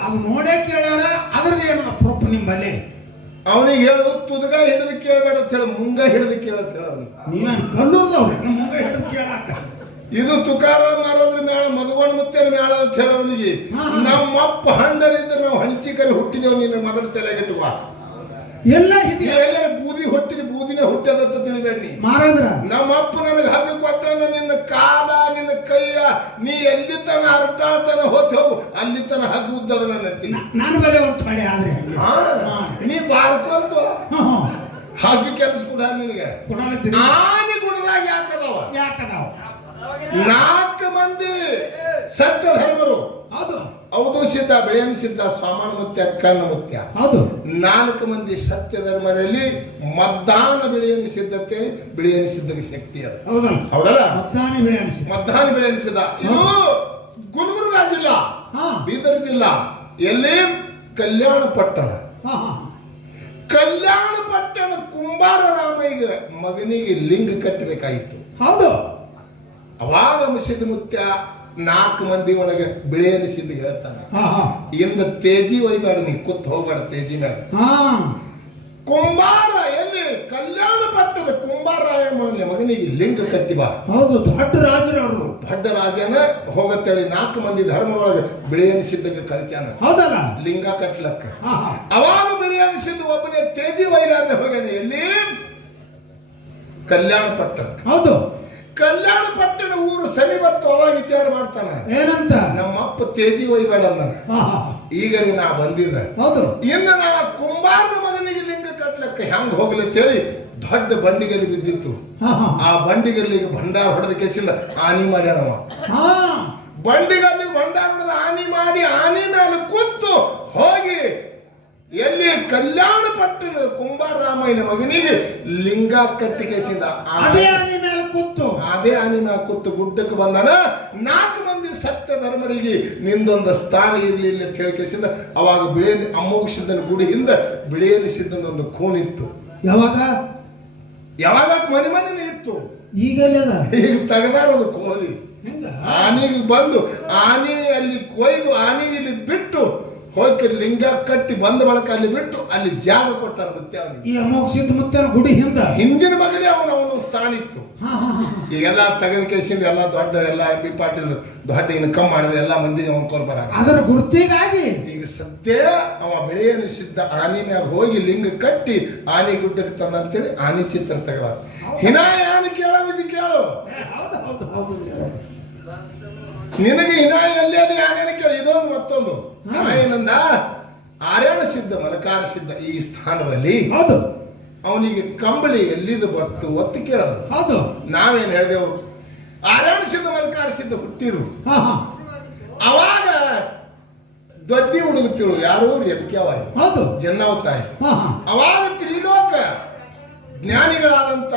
ಅದು ನೋಡೇ ಕೇಳ್ಯಾರ. ಅದ್ರದ್ದು ಏನು ಪ್ರೂಫ್ ನಿಂಬಲ್ಲಿ? ಅವನಿಗೆ ಹೇಳು, ತುದಗ ಹಿಡಿದು ಕೇಳಬೇಡ ಅಂತ ಹೇಳ, ಮುಂಗ ಹಿಡಿದು ಕೇಳತ್ ಹೇಳ. ನೀವೇನು ಕಲ್ಲೂರ್ದವ್ರಿ ಮುಂಗ ಹಿಡಿದು ಕೇಳಾಕ? ಇದು ತುಕಾರಾಮ್ ಮಾರೋದ್ರ ಮ್ಯಾಳ ಮಧುಗೊಂಡ ಮುತ್ತೇನ ಮ್ಯಾಳ ಅಂತ ಹೇಳ. ಅವನಿಗೆ ನಮ್ಮಪ್ಪ ಹಂಡರಿದ್ರೆ ನಾವು ಹಂಚಿಕರಿ ಹುಟ್ಟಿದೇವ್, ನಿನ್ನ ಮೊದಲ ತಲೆಗಿಟ್ಟುವ ಎಲ್ಲ ಬೂದಿ ಹುಟ್ಟಿದ ಬೂದಿನ ಹುಟ್ಟದಂತ ತಿಳಿಬೇಡಿ ಮಹಾರಾಜ್ರ. ನಮ್ಮಪ್ಪ ನನಗೆ ಹಗ್ಗ ಕೊಟ್ಟನ, ನಿನ್ನ ಕಾಲ ನಿನ್ನ ಕೈಯ ನೀ ಎಲ್ಲಿ ತನ ಅರ್ಟಾತನ ಹೋತ್ ಹೋಗು, ಅಲ್ಲಿ ತನ ಹಗ್ಗ ಉದ್ದದ ನನ್ನ ನಾನು ಬರೀ ಒಂದು ಕಡೆ ಆದ್ರೆ ನೀ ಬಾರ್ಕೊಂತ ಹಗ್ಗ ಕೆಲಸ ಕೂಡ ನಿನಗೆ. ಆನೆ ಗುಣದಾಗ ಯಾಕದಾವ 4 ಮಂದಿ ಸತ್ಯ ಧರ್ಮರು. ಹೌದು ಸಿದ್ಧ, ಬೆಳೆಯನ್ ಸಿದ್ಧ, ಸ್ವಾಮಣ ಮುತ್ಯ, ಕರ್ಣ ಮುತ್ಯ. ಹೌದು 4 ಮಂದಿ ಸತ್ಯ ಧರ್ಮರಲ್ಲಿ ಮದ್ದಾನ ಬೆಳೆಯನ್ ಸಿದ್ಧತೆ, ಬೆಳೆಯನ್ ಸಿದ್ಧಗೆ ಶಕ್ತಿ ಅದ. ಹೌದಲ್ಲ? ಮದ್ದಾನ ಬೆಳೆಯನ್ ಸಿದ್ಧ. ಇದು ಗುಲ್ಬರ್ಗ ಜಿಲ್ಲಾ, ಬೀದರ್ ಜಿಲ್ಲಾ. ಎಲ್ಲಿ? ಕಲ್ಯಾಣ ಪಟ್ಟಣ. ಕಲ್ಯಾಣ ಪಟ್ಟಣ ಕುಂಬಾರ ರಾಮಯ್ಯ ಮಗನಿಗೆ ಲಿಂಗ ಕಟ್ಟಬೇಕಾಯಿತು. ಹೌದು. ಅವಾಗ ಸಿದ್ಧ ಮುತ್ಯ 4 ಮಂದಿ ಒಳಗೆ ಬಿಳಿ ಅನಿಸಿದ್ದು ಹೇಳ್ತಾನೆ, ಇಂದ ತೇಜಿ ಒಯ್ಬೇಡ, ನೀ ಕೂತ್ ಹೋಗ್ಬೇಡ ತೇಜಿ ಮೇಲೆ. ಕುಂಬಾರ ಎಲ್ಲಿ? ಕಲ್ಯಾಣ ಪಟ್ಟದ ಕುಂಬಾರಾಯ ಮಗನಿಗೆ ಲಿಂಗ ಕಟ್ಟಿ ಬಾ. ಹೌದು, ದೊಡ್ಡ ರಾಜರವರು. ದೊಡ್ಡ ರಾಜನ ಹೋಗತ್ತೇಳಿ 4 ಮಂದಿ ಧರ್ಮ ಒಳಗೆ ಬಿಳಿ ಅನಿಸಿದ್ದಕ್ಕೆ ಕಳಿಸ್ಯಾನ. ಹೌದಲ್ಲ? ಲಿಂಗ ಕಟ್ಲಕ್ಕ. ಅವಾಗ ಬಿಳಿ ಅನಿಸಿದ್ದು ಒಬ್ಬನೇ ತೇಜಿ ವೈರಾರ್ಯ ಹೋಗ್ಯಾನ. ಎಲ್ಲಿ? ಕಲ್ಯಾಣ ಪಟ್ಟಣ. ಹೌದು. ಕಲ್ಯಾಣ ಪಟ್ಟಣ ಊರು ಸರಿ ಬತ್ತು. ಅವಾಗ ವಿಚಾರ ಮಾಡ್ತಾನ, ಏನಂತ? ನಮ್ಮಪ್ಪ ತೇಜಿ ಒಯ್ಬೇಡ ಅಂದಾನ. ಈಗ ನಾ ಬಂದಿದ್ದ. ಹೌದು. ಇನ್ನು ನಾ ಕುಂಬಾರನ ಮಗನಿಗೆ ಲಿಂಗ ಕಟ್ಲಕ್ಕ ಹೆಂಗ್ ಹೋಗ್ಲಿ ಅಂತೇಳಿ ದೊಡ್ಡ ಬಂಡಿಗಲ್ಲಿ ಬಿದ್ದಿತ್ತು. ಆ ಬಂಡಿಗಲ್ಲಿಗೆ ಭಂಡಾರ ಹೊಡೆದ ಕೇಸಿಲ್ಲ ಆನಿ ಮಾಡ್ಯಾನವ. ಬಂಡಿಗಲ್ಲಿ ಭಂಡಾರ ಹೊಡೆದ ಆನಿ ಮಾಡಿ ಆನಿ ಮೇಲೆ ಕೂತು ಹೋಗಿ ಎಲ್ಲಿ? ಕಲ್ಯಾಣ ಪಟ್ಟಣದ ಕುಂಬಾರ ರಾಮ ವೈನ ಮಗನಿಗೆ ಲಿಂಗ ಕಟ್ಟಿ ಕೇಸಿಂದ ಅದೇ ಆನೆ ಮೇಲೆ ಕೂತು ಅದೇ ಆನೆ ಮ್ಯಾಗ ಕೂತು ಗುಡ್ಡಕ್ಕೆ ಬಂದಾನ. 4 ಮಂದಿ ಸತ್ಯ ಧರ್ಮರಿಗೆ ನಿಂದೊಂದು ಸ್ಥಾನ ಇರ್ಲಿಲ್ಲ ಅಂತ ಹೇಳಿ ಕೇಸಿಂದ ಅವಾಗ ಬಿಳಿಯಲಿ ಅಮ್ಮೋಗ ಸಿದ್ದನ ಗುಡಿ ಹಿಂದ ಬಿಳಿಯಲಿ ಸಿದ್ದನ ಒಂದು ಕೋಣಿತ್ತು. ಯಾವಾಗ ಮನೆ ಇತ್ತು, ಈಗ ತೆಗದಾರ ಅದು ಕೋಲಿ. ಆನೆಗೆ ಬಂದು ಆನೆ ಅಲ್ಲಿ ಕೊಯ್ದು ಆನೆ ಇಲ್ಲಿ ಬಿಟ್ಟು ಹೋಗಿ ಲಿಂಗ ಕಟ್ಟಿ ಬಂದ ಬಳಕ ಅಲ್ಲಿ ಬಿಟ್ಟು ಅಲ್ಲಿ ಜಾಗ ಕೊಟ್ಟಾರ ಮುತ್ಯ ಅವನಿಗೆ. ಈ ಅಮೋಘ ಸಿದ್ಧ ಮುತ್ಯನ ಗುಡಿ ಹಿಂದಿನ ಮಗನೇ ಅವನು ಸ್ಥಾನ ಇತ್ತು. ಈಗೆಲ್ಲ ತೆಗೆದ ಕೇಸಿಂದ ಎಲ್ಲ ದೊಡ್ಡ ಎಲ್ಲ MP ಪಾಟೀಲ್ ದೊಡ್ಡ ಇನ್ನು ಕಮ್ಮಿ ಮಾಡಿದ್ರೆ ಎಲ್ಲ ಮಂದಿ ಅವನ್ಕೋರ್ ಬರ ಅದರ ಗುರುತಿಗಾಗಿ ಈಗ ಸದ್ಯ ಅವ ಬೆಳೆಯನ್ನು ಸಿದ್ಧ ಆನೆ ಮ್ಯಾಗ ಹೋಗಿ ಲಿಂಗ ಕಟ್ಟಿ ಆನೆ ಗುಡ್ಡಕ್ಕೆ ತಂದ ಅಂತೇಳಿ ಆನೆ ಚಿತ್ರ ತೆಗೆದ. ಹಿನಾಯ ಆನೆ ಕೇಳವಿದ್ದು ಕೇಳು, ನಿನಗೆ ಹಿನಾಯ ಅಲ್ಲೇ ಆನೇನ ಕೇಳಿ. ಇದೊಂದು ಮತ್ತೊಂದು ಏನಂದ, ಆರ್ಯಾಣ ಸಿದ್ಧ ಮಲಕಾರ ಸಿದ್ಧ ಈ ಸ್ಥಾನದಲ್ಲಿ ಹೌದು ಅವನಿಗೆ ಕಂಬಳಿ ಎಲ್ಲಿದು ಬತ್ತು ಒತ್ತು ಕೇಳೋದು. ಹೌದು ನಾವೇನ್ ಹೇಳಿದೆವು, ಆರ್ಯಾಣ ಸಿದ್ಧ ಮಲಕಾರ ಸಿದ್ಧ ಹುಟ್ಟಿರು. ಅವಾಗ ದೊಡ್ಡಿ ಹುಡುಗುತ್ತಿಳು ಯಾರು ರೆಬ್ಕ್ಯಾವಾಯಿ, ಹೌದು ಜನ್ನವತಾಯಿ. ಅವಾಗ ತ್ರಿಲೋಕ ಜ್ಞಾನಿಗಳಾದಂತ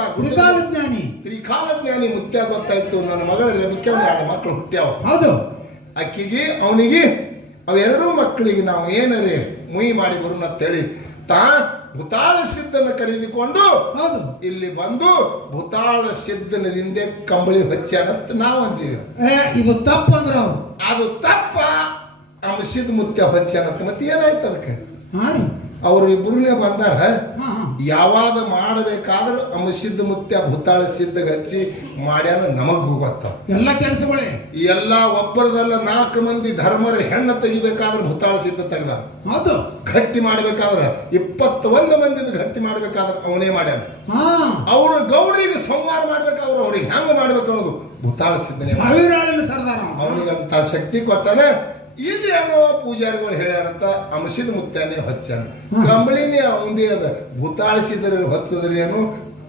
ತ್ರಿಕಾಲ ಜ್ಞಾನಿ ಮುತ್ಯ ಗೊತ್ತಾಯ್ತು, ನನ್ನ ಮಗಳ ರೆಬ್ಕ್ಯಾವ 2 ಮಕ್ಕಳು ಹುಟ್ಟ್ಯಾವ. ಹೌದು ಅಕ್ಕಿಗೆ ಅವನಿಗೆ ಅವೆರಡೂ ಮಕ್ಕಳಿಗೆ ನಾವು ಏನರೇ ಮುಯಿ ಮಾಡಿ ಬರೋಣ ಅಂತೇಳಿ ಭೂತಾಳ ಸಿದ್ಧನ ಕರೆದುಕೊಂಡು ಇಲ್ಲಿ ಬಂದು ಭೂತಾಳ ಸಿದ್ಧನ ಹಿಂದೆ ಕಂಬಳಿ ಹಚ್ಚಾನಂತ ನಾವು ಅಂತೀವಿ. ಇದು ತಪ್ಪಂದ್ರ ಅದು ತಪ್ಪ. ಸಿದ್ಧ ಮುತ್ಯ ಹಚ್ಚಾನಂತ ಮತ್ತೆ ಏನಾಯ್ತು ಅದಕ್ಕೆ? ಅವ್ರು ಇಬ್ರನ್ನೇ ಬಂದಾರ. ಯಾವಾಗ ಮಾಡಬೇಕಾದ್ರೂ ಸಿದ್ಧ ಮುತ್ಯ ಭೂತಾಳ ಸಿದ್ಧ ಹಚ್ಚಿ ಮಾಡ್ಯಾನ ನಮಗ್ ಗೊತ್ತ. ಎಲ್ಲ ಕೆಲಸಗಳೇ ಎಲ್ಲ ಒಬ್ಬರದಲ್ಲ 4 ಮಂದಿ ಧರ್ಮರ ಹೆಣ್ಣು ತೆಗಿಬೇಕಾದ್ರೆ ಭೂತಾಳ ಸಿದ್ಧ ತೆಗ್ದ. ಹೌದು ಗಟ್ಟಿ ಮಾಡ್ಬೇಕಾದ್ರೆ 21 ಮಂದಿ ಗಟ್ಟಿ ಮಾಡ್ಬೇಕಾದ್ರೆ ಅವನೇ ಮಾಡ್ಯಾನ. ಅವ್ರು ಗೌಡ್ರಿಗೆ ಸಂವಾರ ಮಾಡ್ಬೇಕಾದ್ರೆ ಅವ್ರಿಗೆ ಹೆಂಗ ಮಾಡ್ಬೇಕು ಅನ್ನೋದು ಭೂತಾಳ ಸಿದ್ಧನೇ. ಅವನಿಗಂತ ಶಕ್ತಿ ಕೊಟ್ಟಾನೆ. ಇಲ್ಲಿ ಏನೋ ಪೂಜಾರಿಗಳು ಹೇಳ್ಯಾರಂತ ಅಂಶದ ಮುತ್ಯಾನೆ ಹಚ್ಚಾನ, ಕಂಬಳಿನೇ ಅವಂದೇ ಅದ. ಭೂತಾಳಿಸಿದ್ರೆ ಹೊಚ್ಚದ್ರಿ ಏನು,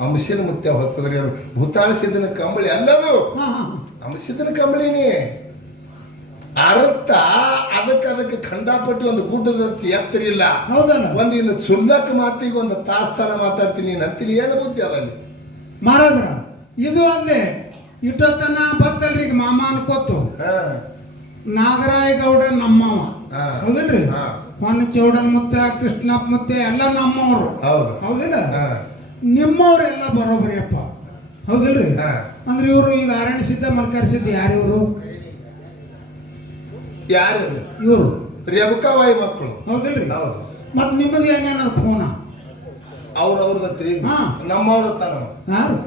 ಅಂಶದ ಮುತ್ಯ ಹೊಚ್ಚದ್ರಿ ಏನು. ಭೂತಾಳಿಸಿದನ ಕಂಬಳಿ ಅಲ್ಲದು, ಅಂಶದನ ಕಂಬಳಿನೇ. ಅರ್ಥ ಅದಕ್ಕೆ ಖಂಡಾಪಟ್ಟಿ ಒಂದು ಗುಡ್ಡದ ಎತ್ತರ ಇಲ್ಲ. ಒಂದು ಇನ್ನು ಸುಳ್ಳಕ ಮಾತಿಗೆ ಒಂದು ತಾಸ್ತಾನ ಮಾತಾಡ್ತೀನಿ ನಡ್ತೀನಿ. ಏನು ಬುದ್ಧಿ ಅದಲ್ಲಿ ಮಹಾರಾಜರ? ಇದು ಅಲ್ಲೇ ಇಟ್ಟೊತ್ತನ ಬತ್ತಲ್ರಿ ಮಾಮ ಅನ್ಕೋತು. ನಾಗರಾಯಗೌಡ ನಮ್ಮವ ಹೌದಿಲ್ರಿ, ಹೊನ್ನಚೌಡನ್ ಮುತ್ತ ಕೃಷ್ಣಪ್ಪ ಮುತ್ತೆ ಎಲ್ಲ ನಮ್ಮವ್ರು ಹೌದಿಲ್ಲ. ನಿಮ್ಮವ್ರೆಲ್ಲ ಬರೋಬರಿ ಅಪ್ಪ ಹೌದಿಲ್ರಿ. ಅಂದ್ರೆ ಇವರು ಈಗ ಅರಣ್ಯ ಸಿದ್ಧ ಮಲ್ಕಾರ ಸಿದ್ಧ ಯಾರು ಇವರು? ಯಾರು ಇವರು? ರೇಬುಕಾವಾಯಿ ಮಕ್ಕಳು ಹೌದಿಲ್ರಿ. ಮತ್ ನಿಮ್ಮದು ಏನೇನ ಖೂನ ಅವ್ರದ್ರಿ ನಮ್ಮವ್ರ ತಾನ.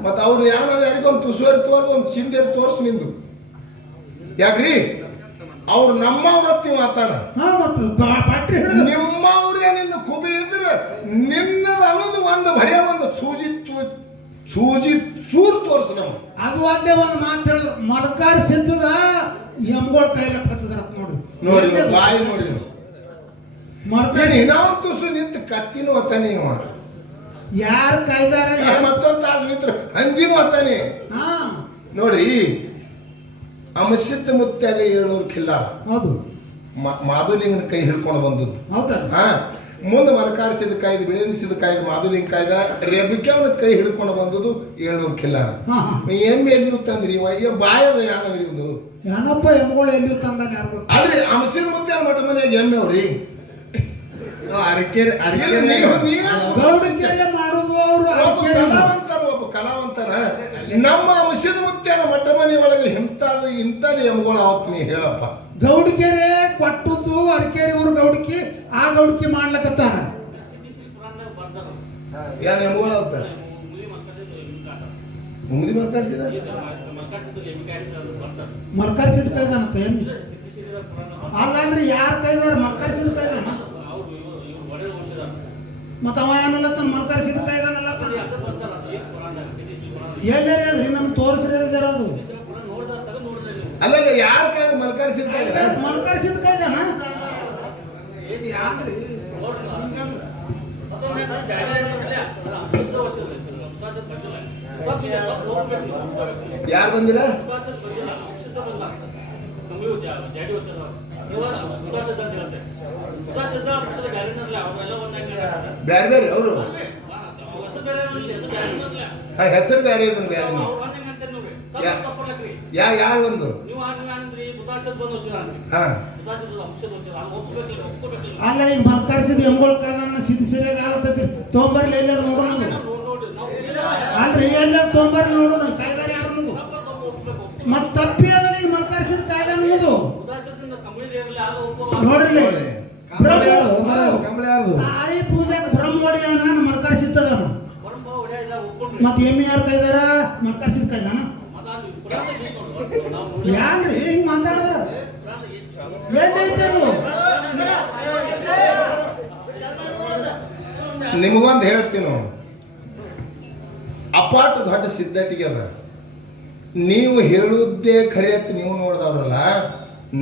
ಮತ್ತ ಅವ್ರದ್ದು ಯಾರಿಗೊಂದು ತುಸುವರಿ ತೋರ್ದು ಒಂದು ಚಿಂದೇರಿ ತೋರ್ಸಿ ನಿಂದು ಯಾಕ್ರಿ? ಅವ್ರು ನಮ್ಮವ್ರತ್ತಿ ಮಾತಾಡ ನಿಮ್ಮವ್ರೇ ನಿನ್ನ ಕುಬಿ ಇದ್ರೆ ನಿನ್ನದ ಅನ್ನೋದು ಒಂದು ಭಯ ಒಂದು ಸೂಜಿ ಚೂರು ತೋರ್ಸ ನಮ್. ಅದು ಒಂದೇ ಒಂದು ಮಾತು ಹೇಳಿದ್ರು, ಮಲ್ಕಾರ ಸಿದ್ಧಗ ಎಮ್ಗಳ ಕೈಲ ಕಚ್ಚದ್ರ ನೋಡ್ರಿ ಬಾಯಿ ನೋಡಿ. ಮಲ್ಕಾರ ಇನ್ನೊಂದು ತುಸು ನಿಂತು ಕತ್ತಿನೂ ಒತ್ತಾನೆ ಇವ. ಯಾರು ಕಾಯ್ದಾರ ಮತ್ತೊಂದು ತಾಸು ನಿಂತ್ರು ಹಂದಿನೂ ಒತ್ತಾನೆ ನೋಡ್ರಿ. ಸಿದ್ಧ ಮುತ್ಯಾಗ 700 ಕಿಲ್ಲ. ಹೌದು. ಮಾಧುಲಿಂಗನ ಕೈ ಹಿಡ್ಕೊಂಡು ಬಂದದ್ದು. ಮುಂದೆ ಮಲಕಾರ ಸಿದ್ಧ ಕಾಯ್ದು, ಬಿಳಿಯನ ಸಿದ್ಧ ಕಾಯ್ದು, ಮಾಧುಲಿಂಗ ಕಾಯ್ದ, ರೆಬಿಕ್ಯಾವನ ಕೈ ಹಿಡ್ಕೊಂಡು ಬಂದದ್ದು 700 ಕಿಲ್ಲ. ಎಮ್ಮೆ ಎಲ್ಲಿಯೂ ತಂದ್ರಿ ಬಾಯದ ಯಾನದ್ರಿ ಒಂದು ಏನಪ್ಪ ಎಮ್ಗಳು ಎಲ್ಲಿಯೂ ತಂದ ಅಲ್ರಿ. ಸಿದ್ಧ ಮುತ್ಯಾನ ಮಠ ಮನೆಯಾಗ ಎಮ್ಮೆ ಅವ್ರಿ ಒಬ್ಬ ಕಲಾವಂತರ. ನಮ್ಮ ಸಿದ್ಧ ಮುತ್ಯಾನ ಮಠ ಮನೆ ಒಳಗೆ ಇಂಥದ್ದು ಎಮ್ಗಳು ಅವತ್ತು ನೀ ಹೇಳಪ್ಪ. ಗೌಡಿಕೆರೆ ಕೊಟ್ಟದ್ದು ಅರಕೇರಿ ಊರು ಗೌಡಿಕೆ, ಆ ಗೌಡಿಕೆ ಮಾಡ್ಲಕತ್ತಾರ. ಏನ್ ಎಮ್ಗಳು ಅಂತಾರ ಮುಂದಿ ಮರ್ಕಾರಿಸಿದ ಮರ್ಕಾರಿಸಿದ ಕೈದಾನಂತ ಏನು ಅಲ್ಲನ್ರಿ? ಯಾರು ಕೈದಾರ ಮರ್ಕಾರಿಸಿದ ಕೈದಾನ? ಮತ್ತ ಅವ ಏನಲ್ಲ ತನ್ನ ಮರ್ಕಾರಿಸಿದ ಕೈದಾನಲ್ಲ ಎಲ್ಲೇ ಅಲ್ರಿ ನಮ್ಗೆ ತೋರಿಸ್ರಿ ಜರ ಅದು. ಅಲ್ಲ ಯಾರ ಕೈ ಮಲ್ಕರಿಸಿದ ಮಲ್ಕರಿಸಿದ ಕೈದಾನ? ಯಾರು ಬಂದಿರ? ಬೇರೆ ಬೇರೆ ಅವರು ಹೆಸರು ಬೇರೆ ಇದನ್ನ ಬೇರೆ ಯಾರು ಒಂದು ಹಾ ಅಲ್ಲ ಈಗ ಮಲ್ಕರಿಸಿದ ಎಮ್ಗಳ ಕಾದನ್ನ ಸಿದ್ಧ ಸರಿಯಾಗಿ ಆಗತ್ತೈತಿ ತೊಂಬರ್ಲಿ ಎಲ್ಲಾದ್ರು ನೋಡೋಣ ಅಲ್ರಿ ಎಲ್ಲ ತೊಂಬರ್ಲಿ ನೋಡೋಣ ಕಾಯ್ದಾರ ಯಾರು ಮತ್ ತಪ್ಪಿ ಅದನ್ನ ಈಗ ಮಲ್ಕರಿಸಿದ ಕಾಯ್ದೆ ಅನ್ನೋದು ನೋಡ್ರಿ ತಾಯಿ ಪೂಜೆ ಬ್ರಹ್ಮೋಡಿ ನಾನು ಮಲ್ಕರಿಸಿದ್ದದ ಮತ್ ಎಮ್ಮೆ ಯಾರು ಕಾಯ್ದಾರ ಮಲ್ಕರಿಸಿದ ಕಾಯ್ದಾನ ಯಾನ್ರಿ ಹಿಂಗ್ ಮಾತಾಡಿದ್ರ ಎಲ್ಲೈತೆ ಅದು ನಿಮಗೊಂದು ಹೇಳ್ತೀನಿ ಅಪಾಟ ದೊಡ್ಡ ಸಿದ್ಧಟಿಗೆ ಅದ ನೀವು ಹೇಳುವುದೇ ಖರೆ ಅಂತ ನೀವು ನೋಡ್ದವ್ರಲ್ಲ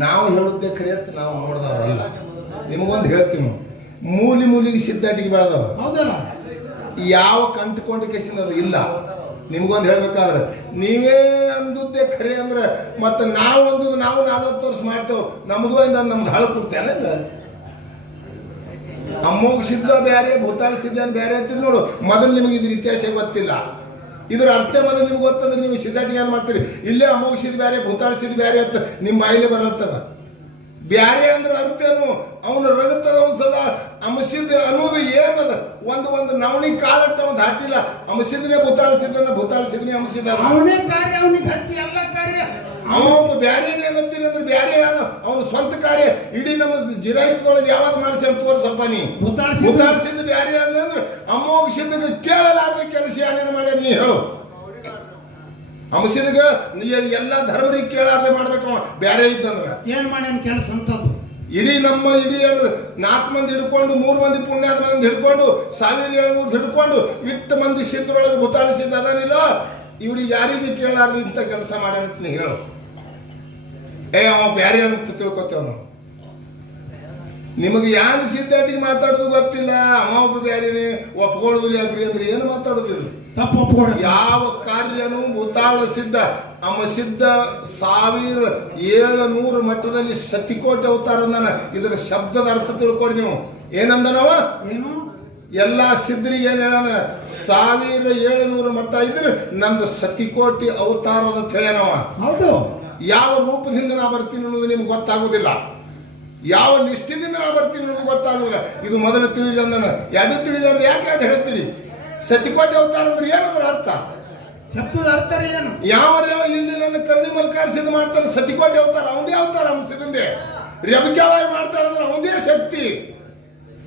ನಾವು ಹೇಳುವುದೇ ಖರೆ ಅಂತ ನಾವು ನೋಡ್ದವ್ರಲ್ಲ ನಿಮಗೊಂದು ಹೇಳ್ತೀನಿ ಮೂಲಿಗೆ ಸಿದ್ಧಟಿಗೆ ಬೆಳೆದವ ಹೌದಲ್ಲ ಯಾವ ಕಂಟ್ಕೊಂಡು ಕೇಸಿನ ಅದು ಇಲ್ಲ ನಿಮ್ಗೊಂದು ಹೇಳ್ಬೇಕಾದ್ರೆ ನೀವೇ ಅಂದುದ್ದೇ ಖರೆ ಅಂದ್ರೆ ಮತ್ತೆ ನಾವು ಅಂದುದು ನಾವು 40 ವರ್ಷ ಮಾಡ್ತೇವೆ ನಮ್ದು ನಮ್ದು ಹಾಳು ಕೊಡ್ತೇನೆ ಅಮ್ಮೋಗ ಸಿದ್ಧ ಬೇರೆ ಭೂತಾಳ ಸಿದ್ಧ ಬೇರೆ ಅಂತೀರಿ ನೋಡು ಮೊದಲು ನಿಮಗೆ ಇದ್ರ ಇತಿಹಾಸ ಗೊತ್ತಿಲ್ಲ ಇದ್ರ ಅರ್ಥ ಮೊದಲು ನಿಮ್ಗೆ ಗೊತ್ತಂದ್ರೆ ನೀವು ಸಿದ್ಧಾಟಿಗೆ ಏನ್ ಮಾಡ್ತೀರಿ ಇಲ್ಲೇ ಅಮ್ಮೋಗ ಸಿದ್ಧ ಬೇರೆ ಭೂತಾಳ ಸಿದ್ಧ ಬೇರೆ ಅಂತ ನಿಮ್ಮ ಬಾಯಿಲೆ ಬರತ್ತದ ಬ್ಯಾರೆ ಅಂದ್ರೆ ಅರ್ಥ ಏನು ಅವನು ರಗತ್ತದ ಸದಾ ಅಮಸಿದ್ದ ಅನ್ನೋದು ಏನದ ಒಂದು ನವಣಿ ಕಾಲಟ್ಟ ಒಂದು ಹಾಟಿಲ್ಲ ಅಮಸಿದ್ನೇ ಭೂತಾಳಿಸಿದ್ನೇ ಅಮಸಿದ್ದ ಅವನೇ ಕಾರ್ಯ ಅವನಿಗೆ ಹಚ್ಚಿ ಎಲ್ಲ ಕಾರ್ಯ ಅವನು ಬ್ಯಾರೆ ಏನಂತೀರಿ ಅಂದ್ರೆ ಬ್ಯಾರೆ ಅವನು ಸ್ವಂತ ಕಾರ್ಯ ಇಡೀ ನಮ್ಮ ಜಿರಾಯಿತದೊಳಗೆ ಯಾವಾಗ ಮಾಡಿಸಿ ಅಂತ ತೋರ್ಸಪ್ಪ ನೀ ಭೂತಾಳಿಸಿದ್ದ ಬ್ಯಾರೆ ಅಂದ್ರೆ ಅಮ್ಮೋಗ ಸಿದ್ಧಗೆ ಕೇಳಲಾರ್ದ ಕೆಲಸ ಏನೇನು ಮಾಡ್ಯ ನೀ ಹೇಳು ಅಂಶದಾಗ ಎಲ್ಲ ಧರ್ಮರಿಗೆ ಕೇಳಾರ್ದೆ ಮಾಡ್ಬೇಕು ಬ್ಯಾರೆ ಇದ್ದಂದ್ರ ಏನ್ ಮಾಡ್ಯಾನ ಕೆಲಸ ಅಂತದ್ದು ಇಡೀ 4 ಮಂದಿ ಹಿಡ್ಕೊಂಡು 3 ಮಂದಿ ಪುಣ್ಯಾತ್ಮ ಹಿಡ್ಕೊಂಡು 1700 ಹಿಡ್ಕೊಂಡು ಇಟ್ಟು ಮಂದಿ ಸಿದ್ಧರೊಳಗೆ ಭೂತಾಳಿಸಿದ್ದ ಅದಾನಿಲ್ಲ ಇವ್ರಿಗೆ ಯಾರಿಗೆ ಕೇಳಾರ್ದು ಇಂಥ ಕೆಲಸ ಮಾಡ್ಯಾನಂತ ನೀ ಹೇಳು ಅವ ಬ್ಯಾರೆ ಅಂತ ತಿಳ್ಕೊತೇವ ನಾವು ನಿಮಗೆ ಯಾನ್ ಸಿದ್ಧಾಟಿಗೆ ಮಾತಾಡೋದು ಗೊತ್ತಿಲ್ಲ ಅವ ಬ್ಯಾರೇನೆ ಒಪ್ಕೊಳ್ಳೋದಿಲ್ಲ ಅಂದ್ರೆ ಏನು ಮಾತಾಡೋದಿಲ್ಲ ತಪ್ಪು ಒಪ್ಕೊಳ್ಳ ಯಾವ ಕಾರ್ಯನೂ ಭೂತಾಳ ಸಿದ್ಧ ಅಮ್ಮ ಸಿದ್ಧ 1700 ಮಟ್ಟದಲ್ಲಿ ಶತಿಕೋಟಿ ಅವತಾರ ಅಂದನ ಇದರ ಶಬ್ದದ ಅರ್ಥ ತಿಳ್ಕೊರಿ ನೀವು ಏನಂದನವ ಏನು ಎಲ್ಲಾ ಸಿದ್ಧರಿಗೆ ಏನ್ ಹೇಳನ 1700 ಮಟ್ಟ ಇದ್ರೆ ನಂದು ಶತಿಕೋಟಿ ಅವತಾರದ ಹೇಳ್ಯಾನವ ಹೌದು ಯಾವ ರೂಪದಿಂದ ನಾ ಬರ್ತೀನಿ ಅನ್ನೋದು ನಿಮ್ಗೆ ಗೊತ್ತಾಗುದಿಲ್ಲ ಯಾವ ನಿಷ್ಠೆದಿಂದ ನಾ ಬರ್ತೀನಿ ಅನ್ನೋದು ಗೊತ್ತಾಗುದಿಲ್ಲ ಇದು ಮೊದಲು ತಿಳಿದ ಅಂದನ ಎರಡು ತಿಳಿದ ಅಂದ್ರೆ ಯಾಕೆ ಹೇಳ್ತೀರಿ ಸತಿಕೋಟಿ ಅವತಾರ ಅಂದ್ರೆ ಏನಂದ್ರ ಅರ್ಥ ಶಬ್ದದ ಅರ್ಥ ಏನು ಯಾವ ಇಲ್ಲಿ ನನ್ನ ಕರ್ಣಿ ಮಲ್ಕಾರಿಸಿದ ಮಾಡ್ತಾನೆ ಸತಿಕೋಟಿ ಅವತಾರ ಅವನೇ ಅವತಾರ ಅಂಶದಿಂದೆ ರೆಬಕ್ಯಾವಾಯಿ ಮಾಡ್ತಾಳಂದ್ರೆ ಅವನೇ ಶಕ್ತಿ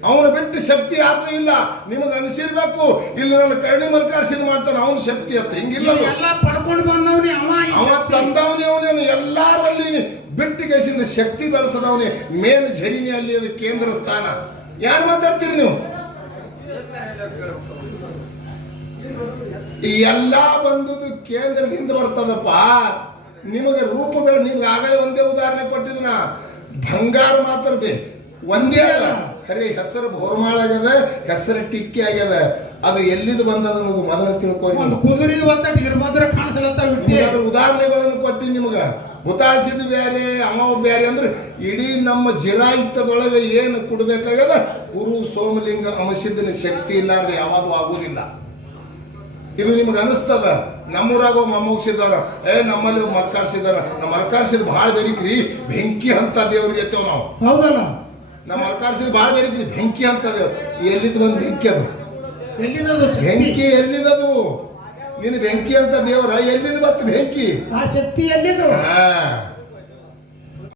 ಅವನು ಬಿಟ್ಟು ಶಕ್ತಿ ಯಾರ್ದು ಇಲ್ಲ ನಿಮಗೆ ಅನಿಸಿರ್ಬೇಕು ಇಲ್ಲಿ ನನ್ನ ಕರ್ಣಿ ಮಲ್ಕಾರಿಸಿದ ಮಾಡ್ತಾನೆ ಅವನ ಶಕ್ತಿ ಅಂತ ಹಿಂಗಿಲ್ಲ ಎಲ್ಲ ಪಡ್ಕೊಂಡು ಬಂದವನೇ ಅವ ತಂದವನೇ ಅವನೇನು ಎಲ್ಲಾರಲ್ಲಿ ಬಿಟ್ಟು ಕೇಸಿಂದ ಶಕ್ತಿ ಬೆಳೆಸದವನೇ ಮೇನ್ ಝರಿನಿ ಅಲ್ಲಿ ಅದು ಕೇಂದ್ರ ಸ್ಥಾನ ಯಾರು ಮಾತಾಡ್ತೀರಿ ನೀವು ಈ ಎಲ್ಲಾ ಬಂದುದು ಕೇಂದ್ರದಿಂದ ಬರ್ತದಪ್ಪ ನಿಮಗೆ ರೂಪಗಳ ನಿಮ್ಗೆ ಆಗಲೇ ಒಂದೇ ಉದಾಹರಣೆ ಕೊಟ್ಟಿದ್ನ ಬಂಗಾರ ಮಾತ್ರ ಒಂದೇ ಅಲ್ಲ ಖರೆ ಹೆಸರು ಬೋರ್ಮಾಳ ಆಗ್ಯದ ಹೆಸರು ಟಿಕ್ಕಿ ಆಗ್ಯದ ಅದು ಎಲ್ಲಿದು ಬಂದದ ಅನ್ನೋದು ಮೊದಲು ತಿಳ್ಕೊ ಒಂದು ಕುದುರೆ ಒತ್ತಟ್ಟು ಇರ್ಬೋದ್ರ ಕಾಣಿಸಲತ್ತಾವ ಅದ್ರ ಉದಾಹರಣೆಗಳನ್ನು ಕೊಟ್ಟಿ ನಿಮಗ ಭೂತಾಳಿಸಿದ ಬ್ಯಾರೆ ಅವ ಬ್ಯಾರೆ ಅಂದ್ರೆ ಇಡೀ ನಮ್ಮ ಜಿರಾಯಿತದೊಳಗೆ ಏನು ಕೊಡ್ಬೇಕಾಗ್ಯದ ಗುರು ಸೋಮಲಿಂಗ ಅಂಶಿದ್ದನ ಶಕ್ತಿ ಇಲ್ಲಾರ್ದೆ ಯಾವಾಗೂ ಆಗುವುದಿಲ್ಲ ಇದು ನಿಮ್ಗೆ ಅನಿಸ್ತದ ನಮ್ಮೂರಾಗ ಮಮ್ಮೋಗಿಸಿದಾರ ನಮ್ಮಲ್ಲಿ ಮಲ್ಕಾರಿಸಿದಾರ ನಮ್ಮ ಮಲ್ಕಾರಿಸಿದ ಭಾಳ ಬೆರಿಕ್ರಿ ಬೆಂಕಿ ಅಂತ ದೇವ್ರಿಗೆ ಎತ್ತೇವ್ ನಾವು ಹೌದಲ್ಲ ನಮ್ಮ ಮಲ್ಕಾರಿಸಿದ ಭಾಳ ಬೆರಿಕ್ರಿ ಬೆಂಕಿ ಅಂತ ದೇವ್ ಎಲ್ಲಿದ್ದು ಬಂದು ಬೆಂಕಿ ಅದು ಬೆಂಕಿ ಎಲ್ಲಿದದು ನೀನು ಬೆಂಕಿ ಅಂತ ದೇವ್ರ ಎಲ್ಲಿದ್ದು ಬತ್ತು ಬೆಂಕಿ ಆ ಶಕ್ತಿ ಎಲ್ಲಿದ್ದು